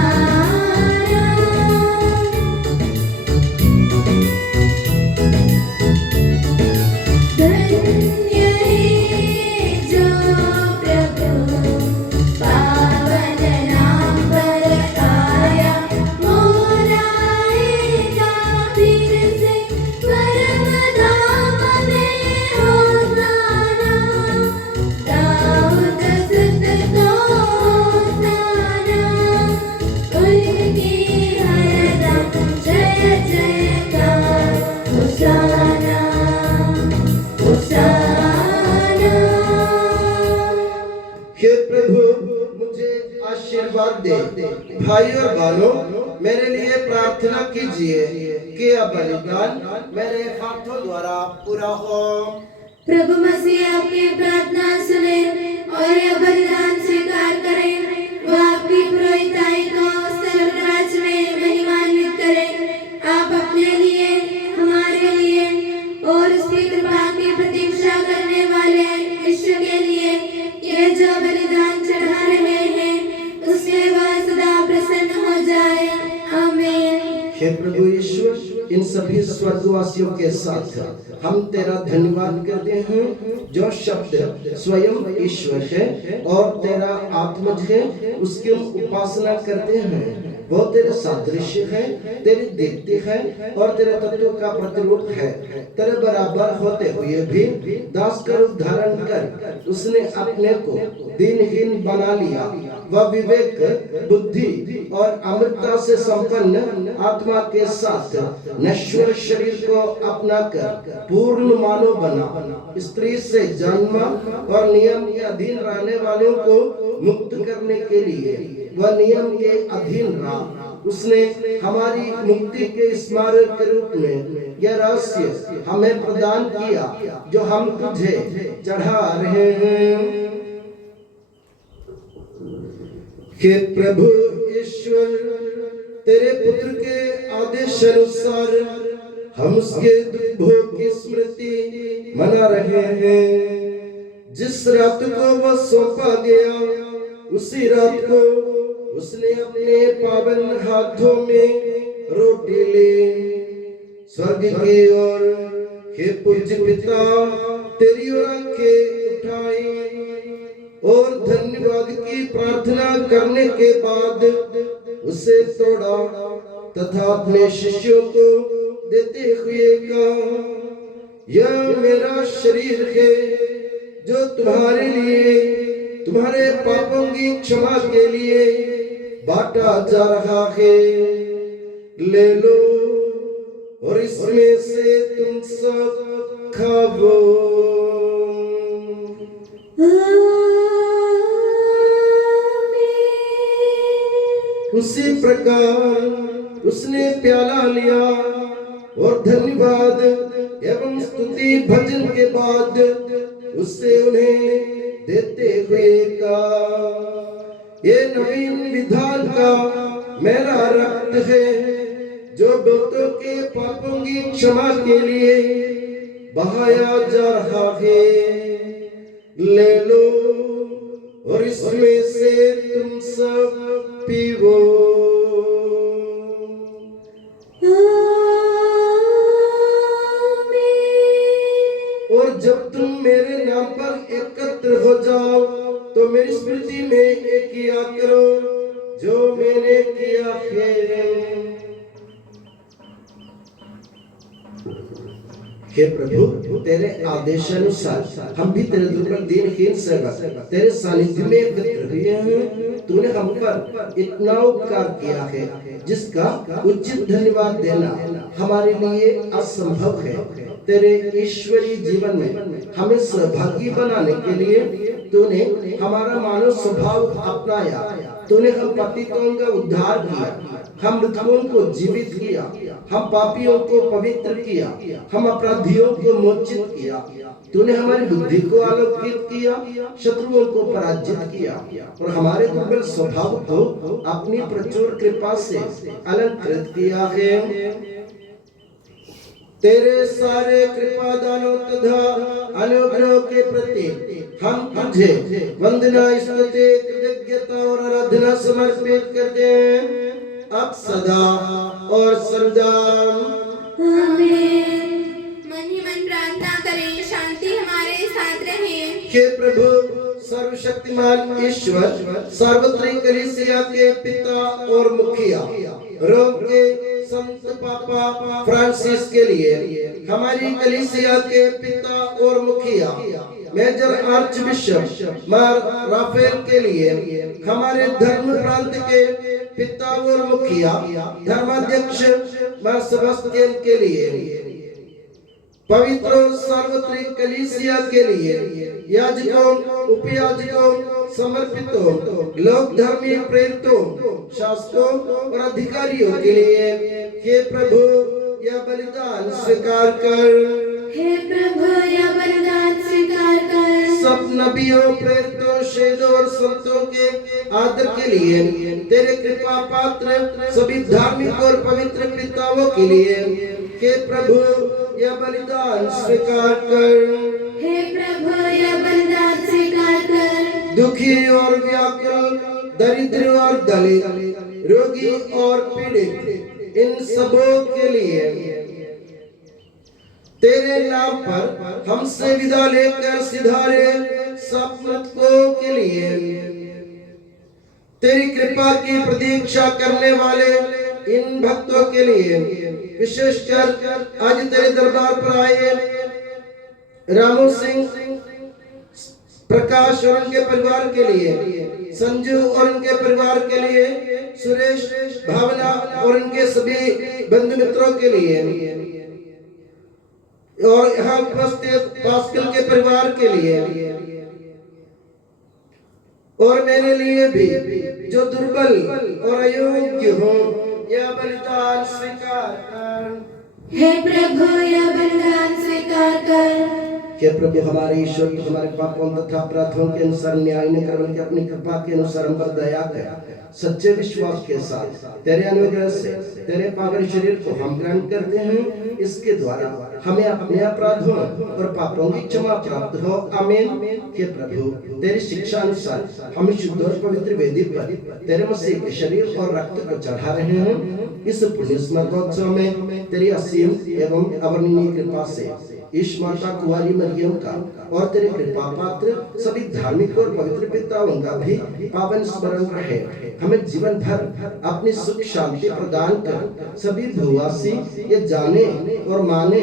धन्य है जो प्रभु पावन नाम पर आया, मोरा आएगा फिर से परम धाम में। होसाना दाऊद सुत को होसाना, उनकी हरदम जय जयकार। होसाना होसाना। हे प्रभु, मुझे आशीर्वाद दे। भाई और बहनों, मेरे लिए प्रार्थना कीजिए कि यह बलिदान मेरे हाथों द्वारा पूरा हो। प्रभु मसीह आपकी प्रार्थना सुने और यह बलिदान स्वीकार करें। वह आपकी पुरोहिताई को स्वर्ग राज्य में महिमान्वित करें। आप अपने लिए, हमारे लिए और उसकी कृपा की प्रतीक्षा करने वाले विश्व के लिए ये जो बलिदान चढ़ा रहे हैं, उससे वह सदा प्रसन्न हो जाए। आमीन। हे प्रभु ईश्वर, इन सभी स्वर्गवासियों के साथ हम तेरा धन्यवाद करते हैं, जो शब्द स्वयं ईश्वर है और तेरा आत्मज है, उसकी उपासना करते हैं। वो तेरे सादृश्य है, तेरी दीप्ति है और तेरे तत्व का प्रतिरूप है। तेरे बराबर होते हुए भी दास का रूप धारण कर उसने अपने को दीनहीन बना लिया। वह विवेक, बुद्धि और अमृतता से संपन्न आत्मा के साथ नश्वर शरीर को अपना कर पूर्ण मानव बना। स्त्री से जन्म और नियम के अधीन रहने वालों को मुक्त करने के लिए वह नियम के अधीन रहा। उसने हमारी मुक्ति के स्मारक के रूप में यह रहस्य हमें प्रदान किया, जो हम तुझे चढ़ा रहे हैं। हे प्रभु ईश्वर, तेरे पुत्र के आदेश अनुसार हम उसके दुख भोग की स्मृति मना रहे हैं। जिस रात को वह सौंपा गया, उसी रात को उसने अपने पावन हाथों में रोटी ली, स्वर्ग की ओर हे पूज्य पिता तेरी ओर आंखें उठाई और धन्यवाद की प्रार्थना करने के बाद उसे तोड़ा तथा अपने शिष्यों को देते हुए कहा, यह मेरा शरीर है जो तुम्हारे लिए तुम्हारे पापों की क्षमा के लिए बांटा जा रहा है। ले लो और इसमें से तुम सब खाओ। उसी प्रकार उसने प्याला लिया और धन्यवाद एवं स्तुति भजन के बाद उससे उन्हें देते हुए कहा, ये नवीन विधान का मेरा रक्त है जो बहुतों के पापों की क्षमा के लिए बहाया जा रहा है, ले लो और इसमें से तुम सब पीवो। और जब तुम मेरे नाम पर एकत्र हो जाओ तो मेरी स्मृति में एक किया करो जो मैंने किया है। हे प्रभु, तेरे आदेशानुसार हम भी तेरे दुर्बल दीनहीन सेवक तेरे सानिध्य में एकत्र हुए हैं। तूने हम पर इतना उपकार किया है जिसका उचित धन्यवाद देना हमारे लिए असंभव है। तेरे ईश्वरीय जीवन में हमें सहभागी बनाने के लिए तूने हमारा मानव स्वभाव अपनाया। तूने हम पतितों का उद्धार किया, हम मृतकों को जीवित किया, हम पापियों को पवित्र किया, हम अपराधियों को मोचित किया। तूने हमारी बुद्धि को आलोकित किया, शत्रुओं को पराजित किया और हमारे दुर्बल स्वभाव को अपनी प्रचुर कृपा से अलंकृत किया है। तेरे सारे कृपा दानों तथा अनुग्रह के प्रति हम तुझे वंदना स्तुति कृतज्ञता और आराधना समर्पित करते हैं अब सदा और सर्वदा। आमीन। मन ही मन प्रार्थना करें, शांति हमारे साथ रहे। हे प्रभु, सर्वशक्तिमान ईश्वर, सार्वत्रिक कलीसिया के पिता और मुखिया रोम के संत पापा फ्रांसिस के लिए, हमारी कलीसिया के पिता और मुखिया मेजर आर्च बिशप मार राफेल के लिए, हमारे धर्म प्रांत के पिता और मुखिया धर्माध्यक्ष मार सेबास्टियन के लिए, पवित्र और सार्वत्रिक कलीसिया के लिए याजकों, उपयाजकों, समर्पितों, लोक धर्मी प्रेरितों, शासकों और अधिकारियों के लिए, हे प्रभु यह बलिदान स्वीकार कर। हे प्रभु यह बलिदान स्वीकार कर। सब नबियों, प्रेरितों, शहीदों और संतों के आदर के लिए, तेरे कृपा पात्र सभी धार्मिक और पवित्र पिताओं के लिए, हे प्रभु यह बलिदान स्वीकार कर। हे प्रभु यह बलिदान स्वीकार कर। दुखी और व्याकुल, दरिद्र और दलित, रोगी और पीड़ित, इन सबों के लिए तेरे नाम पर हमसे विदा लेकर सिधारे सब मृतकों के लिए, तेरी कृपा की प्रतीक्षा करने वाले इन भक्तों के लिए, विशेषकर आज तेरे दरबार पर आए रामू सिंह, प्रकाश और उनके परिवार के लिए, संजू और उनके परिवार के लिए, सुरेश, भावना और उनके सभी बंधु मित्रों के लिए, और यहाँ उपस्थित पास्कल के परिवार के लिए, और मेरे लिए भी जो दुर्बल और अयोग्य हो, यह बलिदान स्वीकार कर। हे प्रभु यह बलिदान स्वीकार कर। हे प्रभु हमारे ईश्वर, हमारे पापों तथा अपराधों के अनुसार न्याय न कर बल्कि अपनी कृपा के अनुसार हम पर दया कर। सच्चे विश्वास के साथ तेरे अनुग्रह से तेरे पावन शरीर को हम ग्रहण करते हैं, इसके द्वारा हमें अपने अपराधों और पापों की क्षमा प्राप्त हो। आमीन। हे प्रभु तेरी शिक्षा अनुसार हम शुद्ध और पवित्र वेदी पर तेरे मसीह के शरीर और रक्त को चढ़ा रहे हैं। इस पुण्य स्मरणोत्सव में तेरी असीम एवं अवर्णनीय कृपा से ईश माता कुंवारी मरियम का और तेरे कृपा पात्र सभी धार्मिक और पवित्र पिताओं का भी पावन स्मरण रहे। हमें जीवन भर अपनी सुख शांति प्रदान कर। सभी भूवासी ये जाने और माने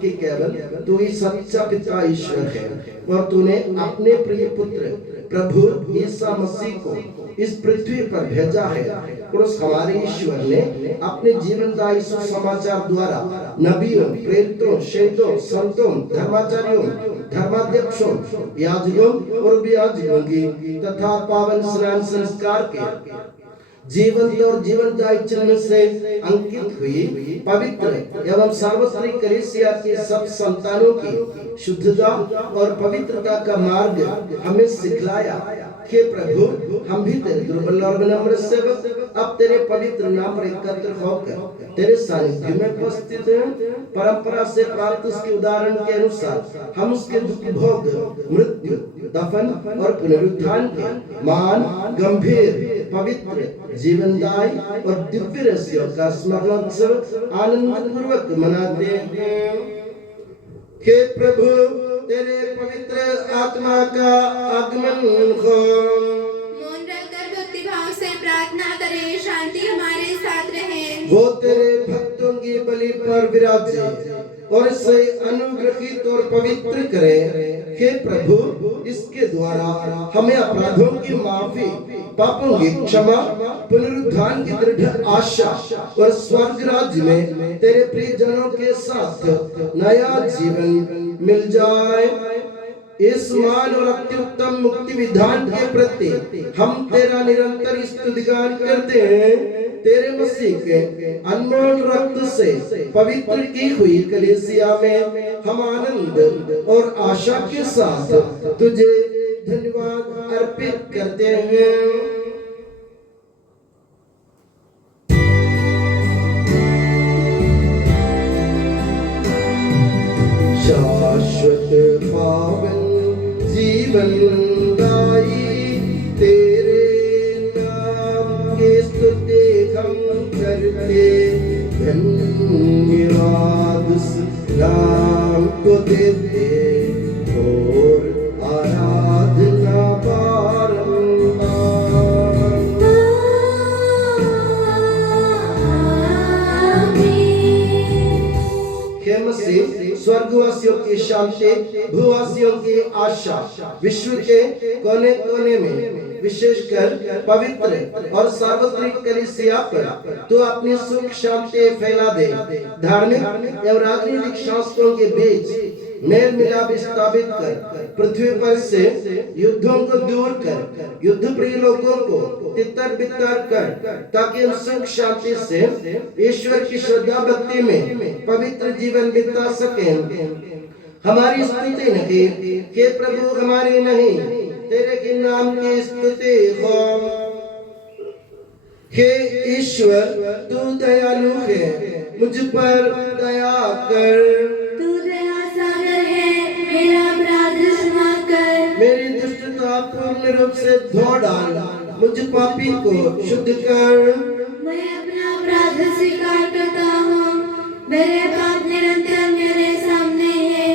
कि केवल तू ही सच्चा पिता ईश्वर है और तूने अपने प्रिय पुत्र प्रभु ईसा मसीह को इस पृथ्वी पर भेजा है। और उस हमारे ईश्वर ने अपने जीवनदायी सुसमाचार द्वारा नबियों, प्रेरितों, शहीदों, संतों, धर्माचार्यों, धर्माध्यक्षों, याजकों और उपयाजकों की तथा पावन स्नान संस्कार के जीवंत और जीवनदायी चिन्ह से अंकित हुई पवित्र एवं सार्वत्रिक कलीसिया के सब संतानों की शुद्धता और पवित्रता का मार्ग हमें सिखलाया। हे प्रभु, हम भी तेरे दुर्बल और विनम्र सेवक अब तेरे पवित्र नाम पर एकत्र होकर तेरे सानिध्य में उपस्थित हैं। परंपरा से प्राप्त उसके उदाहरण के अनुसार हम उसके दुख भोग, मृत्यु, दफन और पुनरुत्थान के मान, गंभीर, पवित्र, जीवनदायी और दिव्य रहस्यों का स्मरणोत्सव आनंद पूर्वक मनाते हैं। हे प्रभु, तेरे पवित्र आत्मा का आगमन हो। मौन रहकर भक्ति भाव से प्रार्थना करें, शांति हमारे साथ रहे। वो तेरे भक्तों की बलि पर विराजे और इसे अनुग्रहित और पवित्र करे। हे प्रभु, इसके द्वारा हमें अपराधों की माफी, पापों की क्षमा, पुनरुत्थान की दृढ़ आशा और स्वर्ग राज्य में तेरे प्रियजनों के साथ नया जीवन मिल जाए। इस मान और अत्युत्तम मुक्ति विधान के प्रति हम तेरा निरंतर स्तुतिगान करते हैं। तेरे मसीह के अनमोल रक्त से पवित्र की हुई कलीसिया में हम आनंद और आशा के साथ तुझे धन्यवाद अर्पित करते हैं। शाश्वत पावन जीवनदायी तेरे नाम की स्तुति हम करते, धन्यवाद उस नाम को देते और आराधना बारंबार। हे मसीह, स्वर्गवासियों की शांति, भूवासियों की आशा, विश्व के कोने कोने में विशेषकर पवित्र और सार्वत्रिक कलीसिया पर तू अपनी सुख शांति फैला दे। धार्मिक एवं राजनीतिक शास्त्रों के बीच मेल मिलाप स्थापित कर, पृथ्वी पर से युद्धों को दूर कर, युद्ध प्रिय लोगों को तितर बितर कर, ताकि हम सुख शांति से ईश्वर की श्रद्धा भक्ति में पवित्र जीवन बिता सकें। हमारी स्तुति नहीं, हे प्रभु, हमारी नहीं, तेरे के नाम की स्तुति हो। हे ईश्वर, तू दयालु है, मुझ पर दया कर। तू दया सागर है, मेरा अपराध क्षमा कर। मेरी दुष्टता पूर्ण रूप से धो डाल, मुझ पापी को शुद्ध कर। मैं अपना अपराध स्वीकार करता हूँ, मेरे पाप निरंतर मेरे सामने है।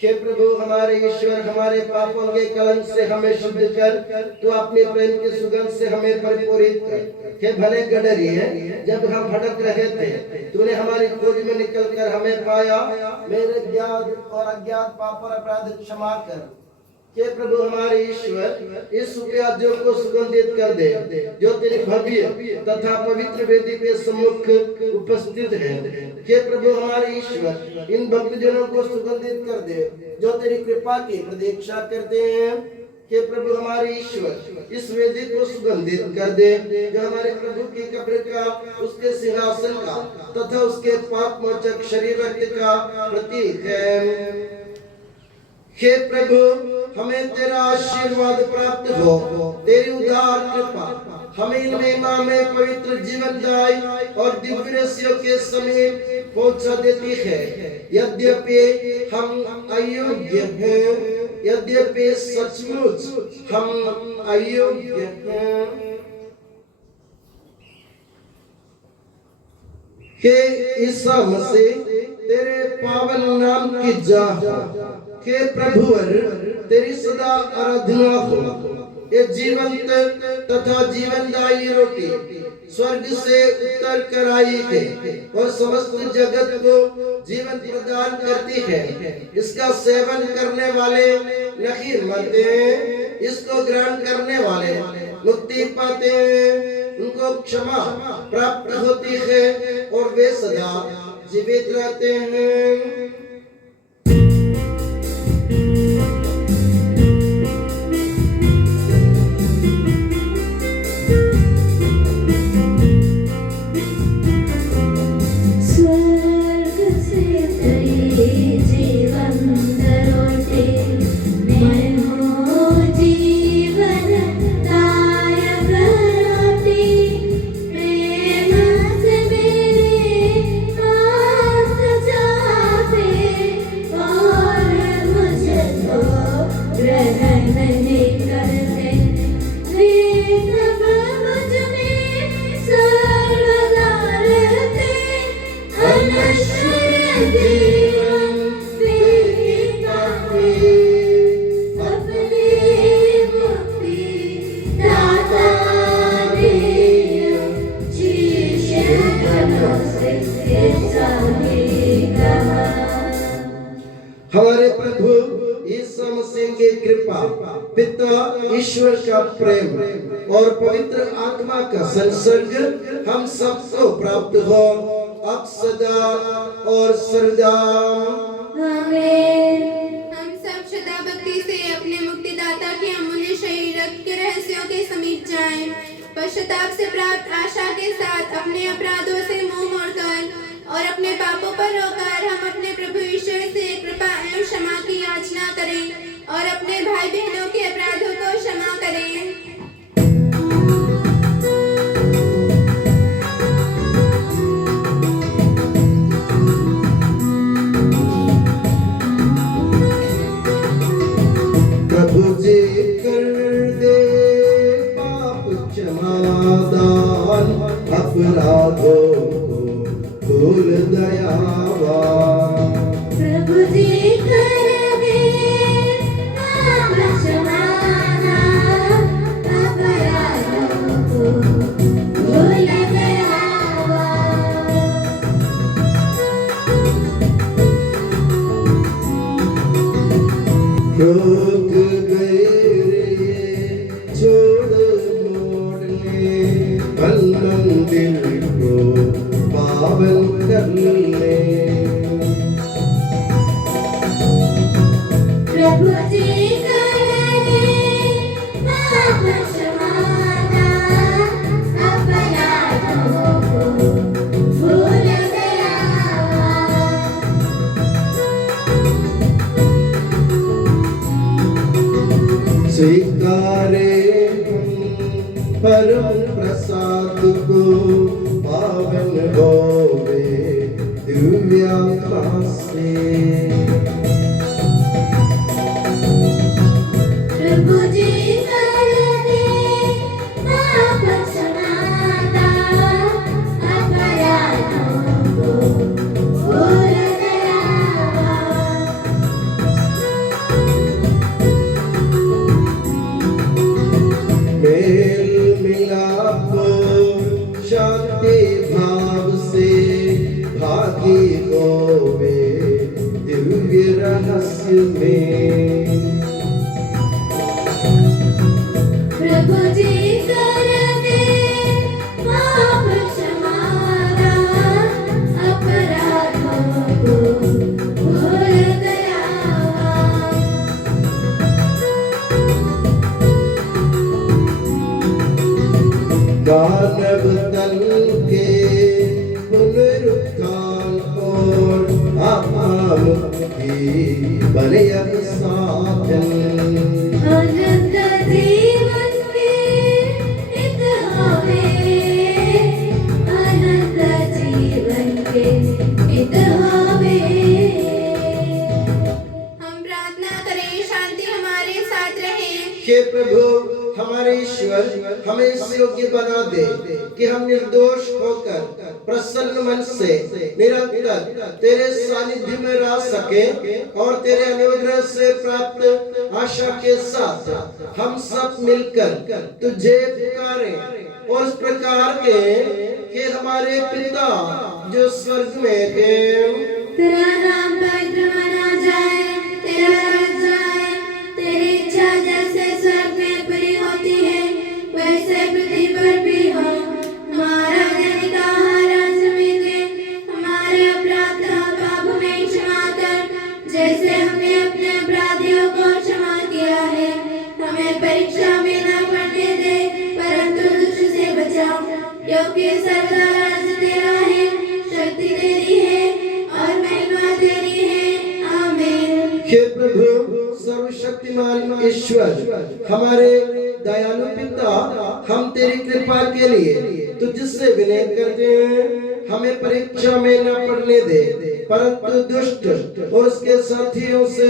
हे प्रभु, हमारे ईश्वर, हमारे पापों के कलंक से हमें शुद्ध कर, तू अपने प्रेम की सुगंध से हमें परिपूरित कर। हे भले गडरी है, जब हम भटक रहे थे तूने हमारी खोज में निकलकर हमें पाया। मेरे ज्ञात और अज्ञात पाप और अपराध क्षमा कर। हे प्रभु, हमारे ईश्वर, इस उपयाज्यों को सुगंधित कर दे जो तेरी भव्य तथा पवित्र वेदी के सम्मुख उपस्थित है। हे प्रभु, हमारे ईश्वर, इन भक्तजनों को सुगंधित कर दे जो तेरी कृपा की प्रतीक्षा करते हैं। हे प्रभु, हमारे ईश्वर, इस वेदी को सुगंधित कर दे जो हमारे प्रभु की कब्र का, उसके सिंहासन का तथा उसके पाप मोचक शरीर रक्त का प्रतीक है। हे प्रभु, हमें तेरा आशीर्वाद प्राप्त हो। तेरी उदार कृपा हमें इन महिमा में पवित्र जीवनदायी और दिव्य रहस्यों के समीप पहुंचा देती है। यद्यपि हम अयोग्य हैं, यद्यपि सचमुच हम अयोग्य हैं। हे ईसा मसीह, तेरे पावन नाम की जाह, हे प्रभुवर, तेरी सदा आराधना हो। ये जीवंत तथा जीवनदायी रोटी स्वर्ग से उतर कर आई है और समस्त जगत को जीवन प्रदान करती है। इसका सेवन करने वाले नहीं मरते हैं, इसको ग्रहण करने वाले मुक्ति पाते हैं। उनको क्षमा प्राप्त होती है और वे सदा जीवित रहते हैं। की कृपा, पिता ईश्वर का प्रेम और पवित्र आत्मा का संसर्ग हम सबको प्राप्त हो अब सदा और सर्वदा। आमीन। हम सब श्रद्धा भक्ति से अपने मुक्तिदाता के अमूल्य शरीर रक्त के रहस्यों के समीप जाएं। पश्चाताप से प्राप्त आशा के साथ अपने अपराधों से मुंह मोड़कर और अपने पापों पर रोकर हम अपने प्रभु ईश्वर से कृपा एवं क्षमा की याचना करें और अपने भाई बहनों के अपराधों को क्षमा करें। प्रभु जी कर दे पाप क्षमादान, अपराधों को भूल दयावान। प्रभु जी कर दे पाप क्षमादान, अपराधों को भूल दयावान। रोक गए रे छोड़ मोड़ने, बल मंदिर को पावन करने। प्रभु जी कर दे पाप क्षमादान, अपराधों को भूल दयावान। स्वीकारे परम प्रसाद को, पावन होवे दिव्यात्मा से। प्रभु जी कर दे पाप क्षमादान, अपराधों को भूल दयावान। मेल मिलाप शांति भाव से, भागी होवे दिव्य रहस्य में। प्रभु जी कर दे पाप क्षमादान, अपराधों को भूल दयावान। दानव तन के पुनरुत्थान और आत्मा मुक्ति बलियन साधन। अनंत जीवन के हित होवे, अनंत जीवन के हित होवे। हम प्रार्थना करें शांति हमारे साथ रहे। हे प्रभु हमारे ईश्वर, हमें इस योग्य बना दे कि हम निर्दोष होकर प्रसन्न मन से निरंतर तेरे सानिध्य में रह सके और तेरे अनुग्रह से प्राप्त आशा के साथ हम सब मिलकर तुझे पुकारें और इस प्रकार के कि हमारे पिता जो स्वर्ग में है, तेरा नाम पवित्र माना जाए, तेरा राज्य आए, तेरी इच्छा जैसे स्वर्ग में पूरी होती है वैसे पृथ्वी पर भी हो। हमारा दैनिक आहार आज हमें दे, हमारे अपराध पाप में क्षमा कर, जैसे हमने अपने अपराधियों को क्षमा किया है। हमें परीक्षा में न पड़ने दे, परंतु दुष्ट से बचा, क्योंकि सर्वदा राज्य तेरा है, शक्ति तेरी है और महिमा तेरी है। आमीन। हे प्रभु सर्वशक्तिमान ईश्वर, हमारे दयालु पिता, हम तेरी कृपा के लिए तुझसे विनय करते हैं। हमें परीक्षा में न पड़ने दे, परंतु दुष्ट और उसके साथियों से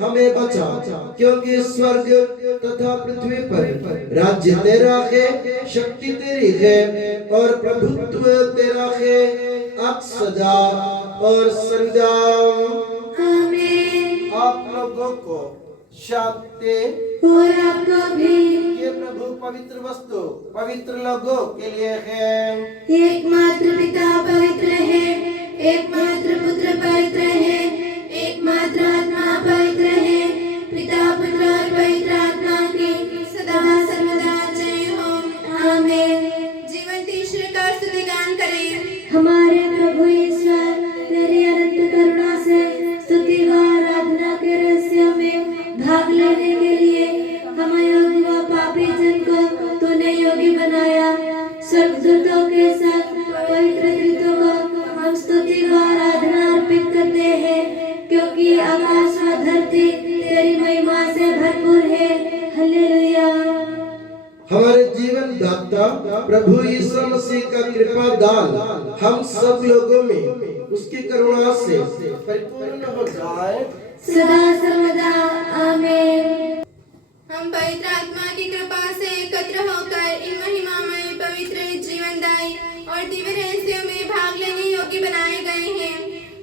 हमें बचा, क्योंकि स्वर्ग तथा पृथ्वी पर राज्य तेरा है, शक्ति तेरी है और प्रभुत्व तेरा है अब सदा और सर्वदा। आमीन। आप लोगों को शांति और आपको भी। ये प्रभु पवित्र वस्तु पवित्र लोगों के लिए है। एकमात्र पिता पवित्र है, एकमात्र पुत्र पवित्र है, एकमात्र आत्मा पवित्र है, पिता पुत्र स्वर्गदूतों के साथ पवित्र दूतों को हम स्तुति व आराधना अर्पित करते हैं, क्योंकि आकाश व धरती तेरी महिमा से भरपूर है। हालेलुया। हमारे जीवन दाता प्रभु यीशु मसीह का कृपा दान हम सब लोगों में उसकी करुणा से परिपूर्ण हो जाए सदा सर्वदा आमीन। हम पवित्र आत्मा की कृपा से एकत्र होकर इन महिमामय पवित्र जीवनदायी और दिव्य रहस्यों में भाग लेने योग्य बनाए गए हैं।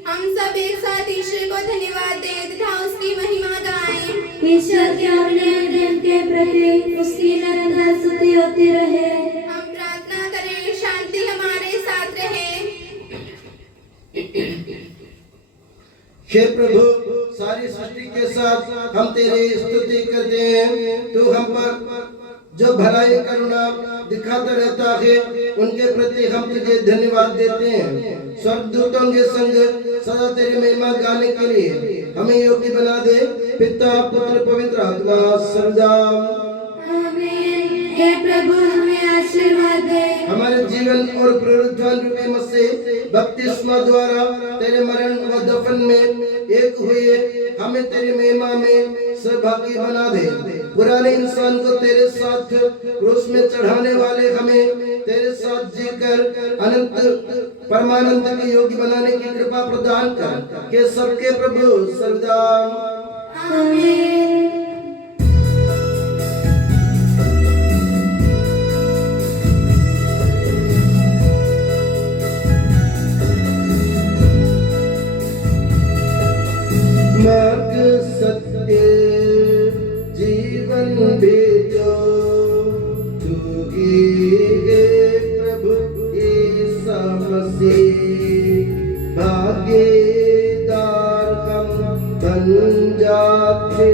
हम सब एक साथ ईश्वर को धन्यवाद दें तथा उसकी महिमा गाएं। ईश्वर के अपने प्रेम के प्रति उसकी निरंतर स्तुति होती रहे। हम प्रार्थना करें, शांति हमारे साथ रहे। हे प्रभु, सारी सृष्टि के साथ हम तेरी स्तुति करते हैं। तू हम पर जो भलाई करुणा दिखाता रहता है, उनके प्रति हम तुझे धन्यवाद देते हैं। स्वर्गदूतों के संग सदा तेरी महिमा गाने के लिए हमें योग्य बना दे। पिता, पुत्र, पवित्र आत्मा सर्वदा आमीन। हे प्रभु, हमें आशीर्वाद दे। हमारे जीवन और पुनरुत्थान रूपी मसीह बपतिस्मा द्वारा तेरे मरण व दफन में एक हुए हमें तेरी महिमा में सहभागी बना दे। पुराने इंसान को तेरे साथ क्रूस में चढ़ाने वाले हमें तेरे साथ जीकर अनंत परमानंद के योग्य बनाने की कृपा प्रदान कर के सबके प्रभु सर्वदा आमीन। मार्ग सत्य जीवन भेजो, तू ही है प्रभु यीशु मसीह। भागीदार हम बन जाते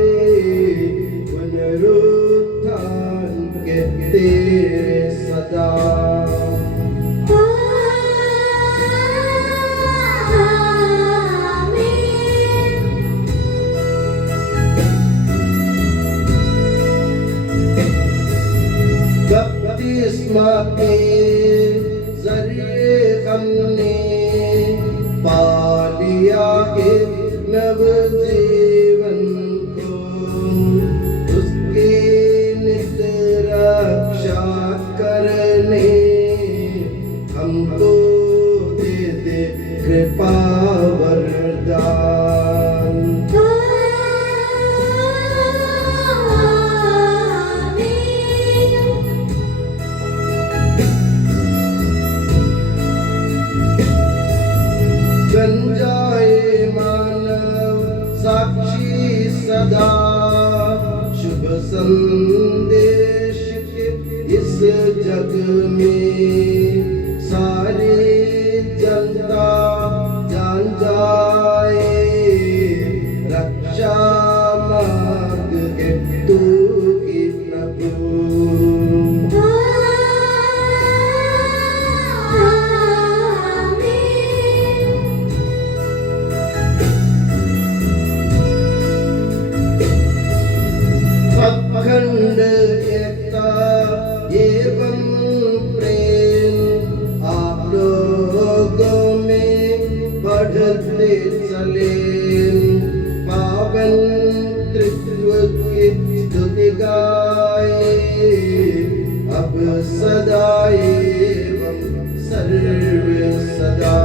पुनरुत्थान के तेरे सदा। बपतिस्मा के जरिए हमने पा लिया है नव जीवन को, उसकी नित रक्षा करने हमको दे दे कृपा वरदान। बन जाए मानव साक्षी सदा शुभ संदेश के इस जग में। सारी जनता जान जाए रक्षा मार्ग है तू ही प्रभु। अखंड एकता एवं प्रेम आप लोगों में बढ़ते चले। पावन तृत्व की स्तुति गाए अब सदा एवं सर्व सदा।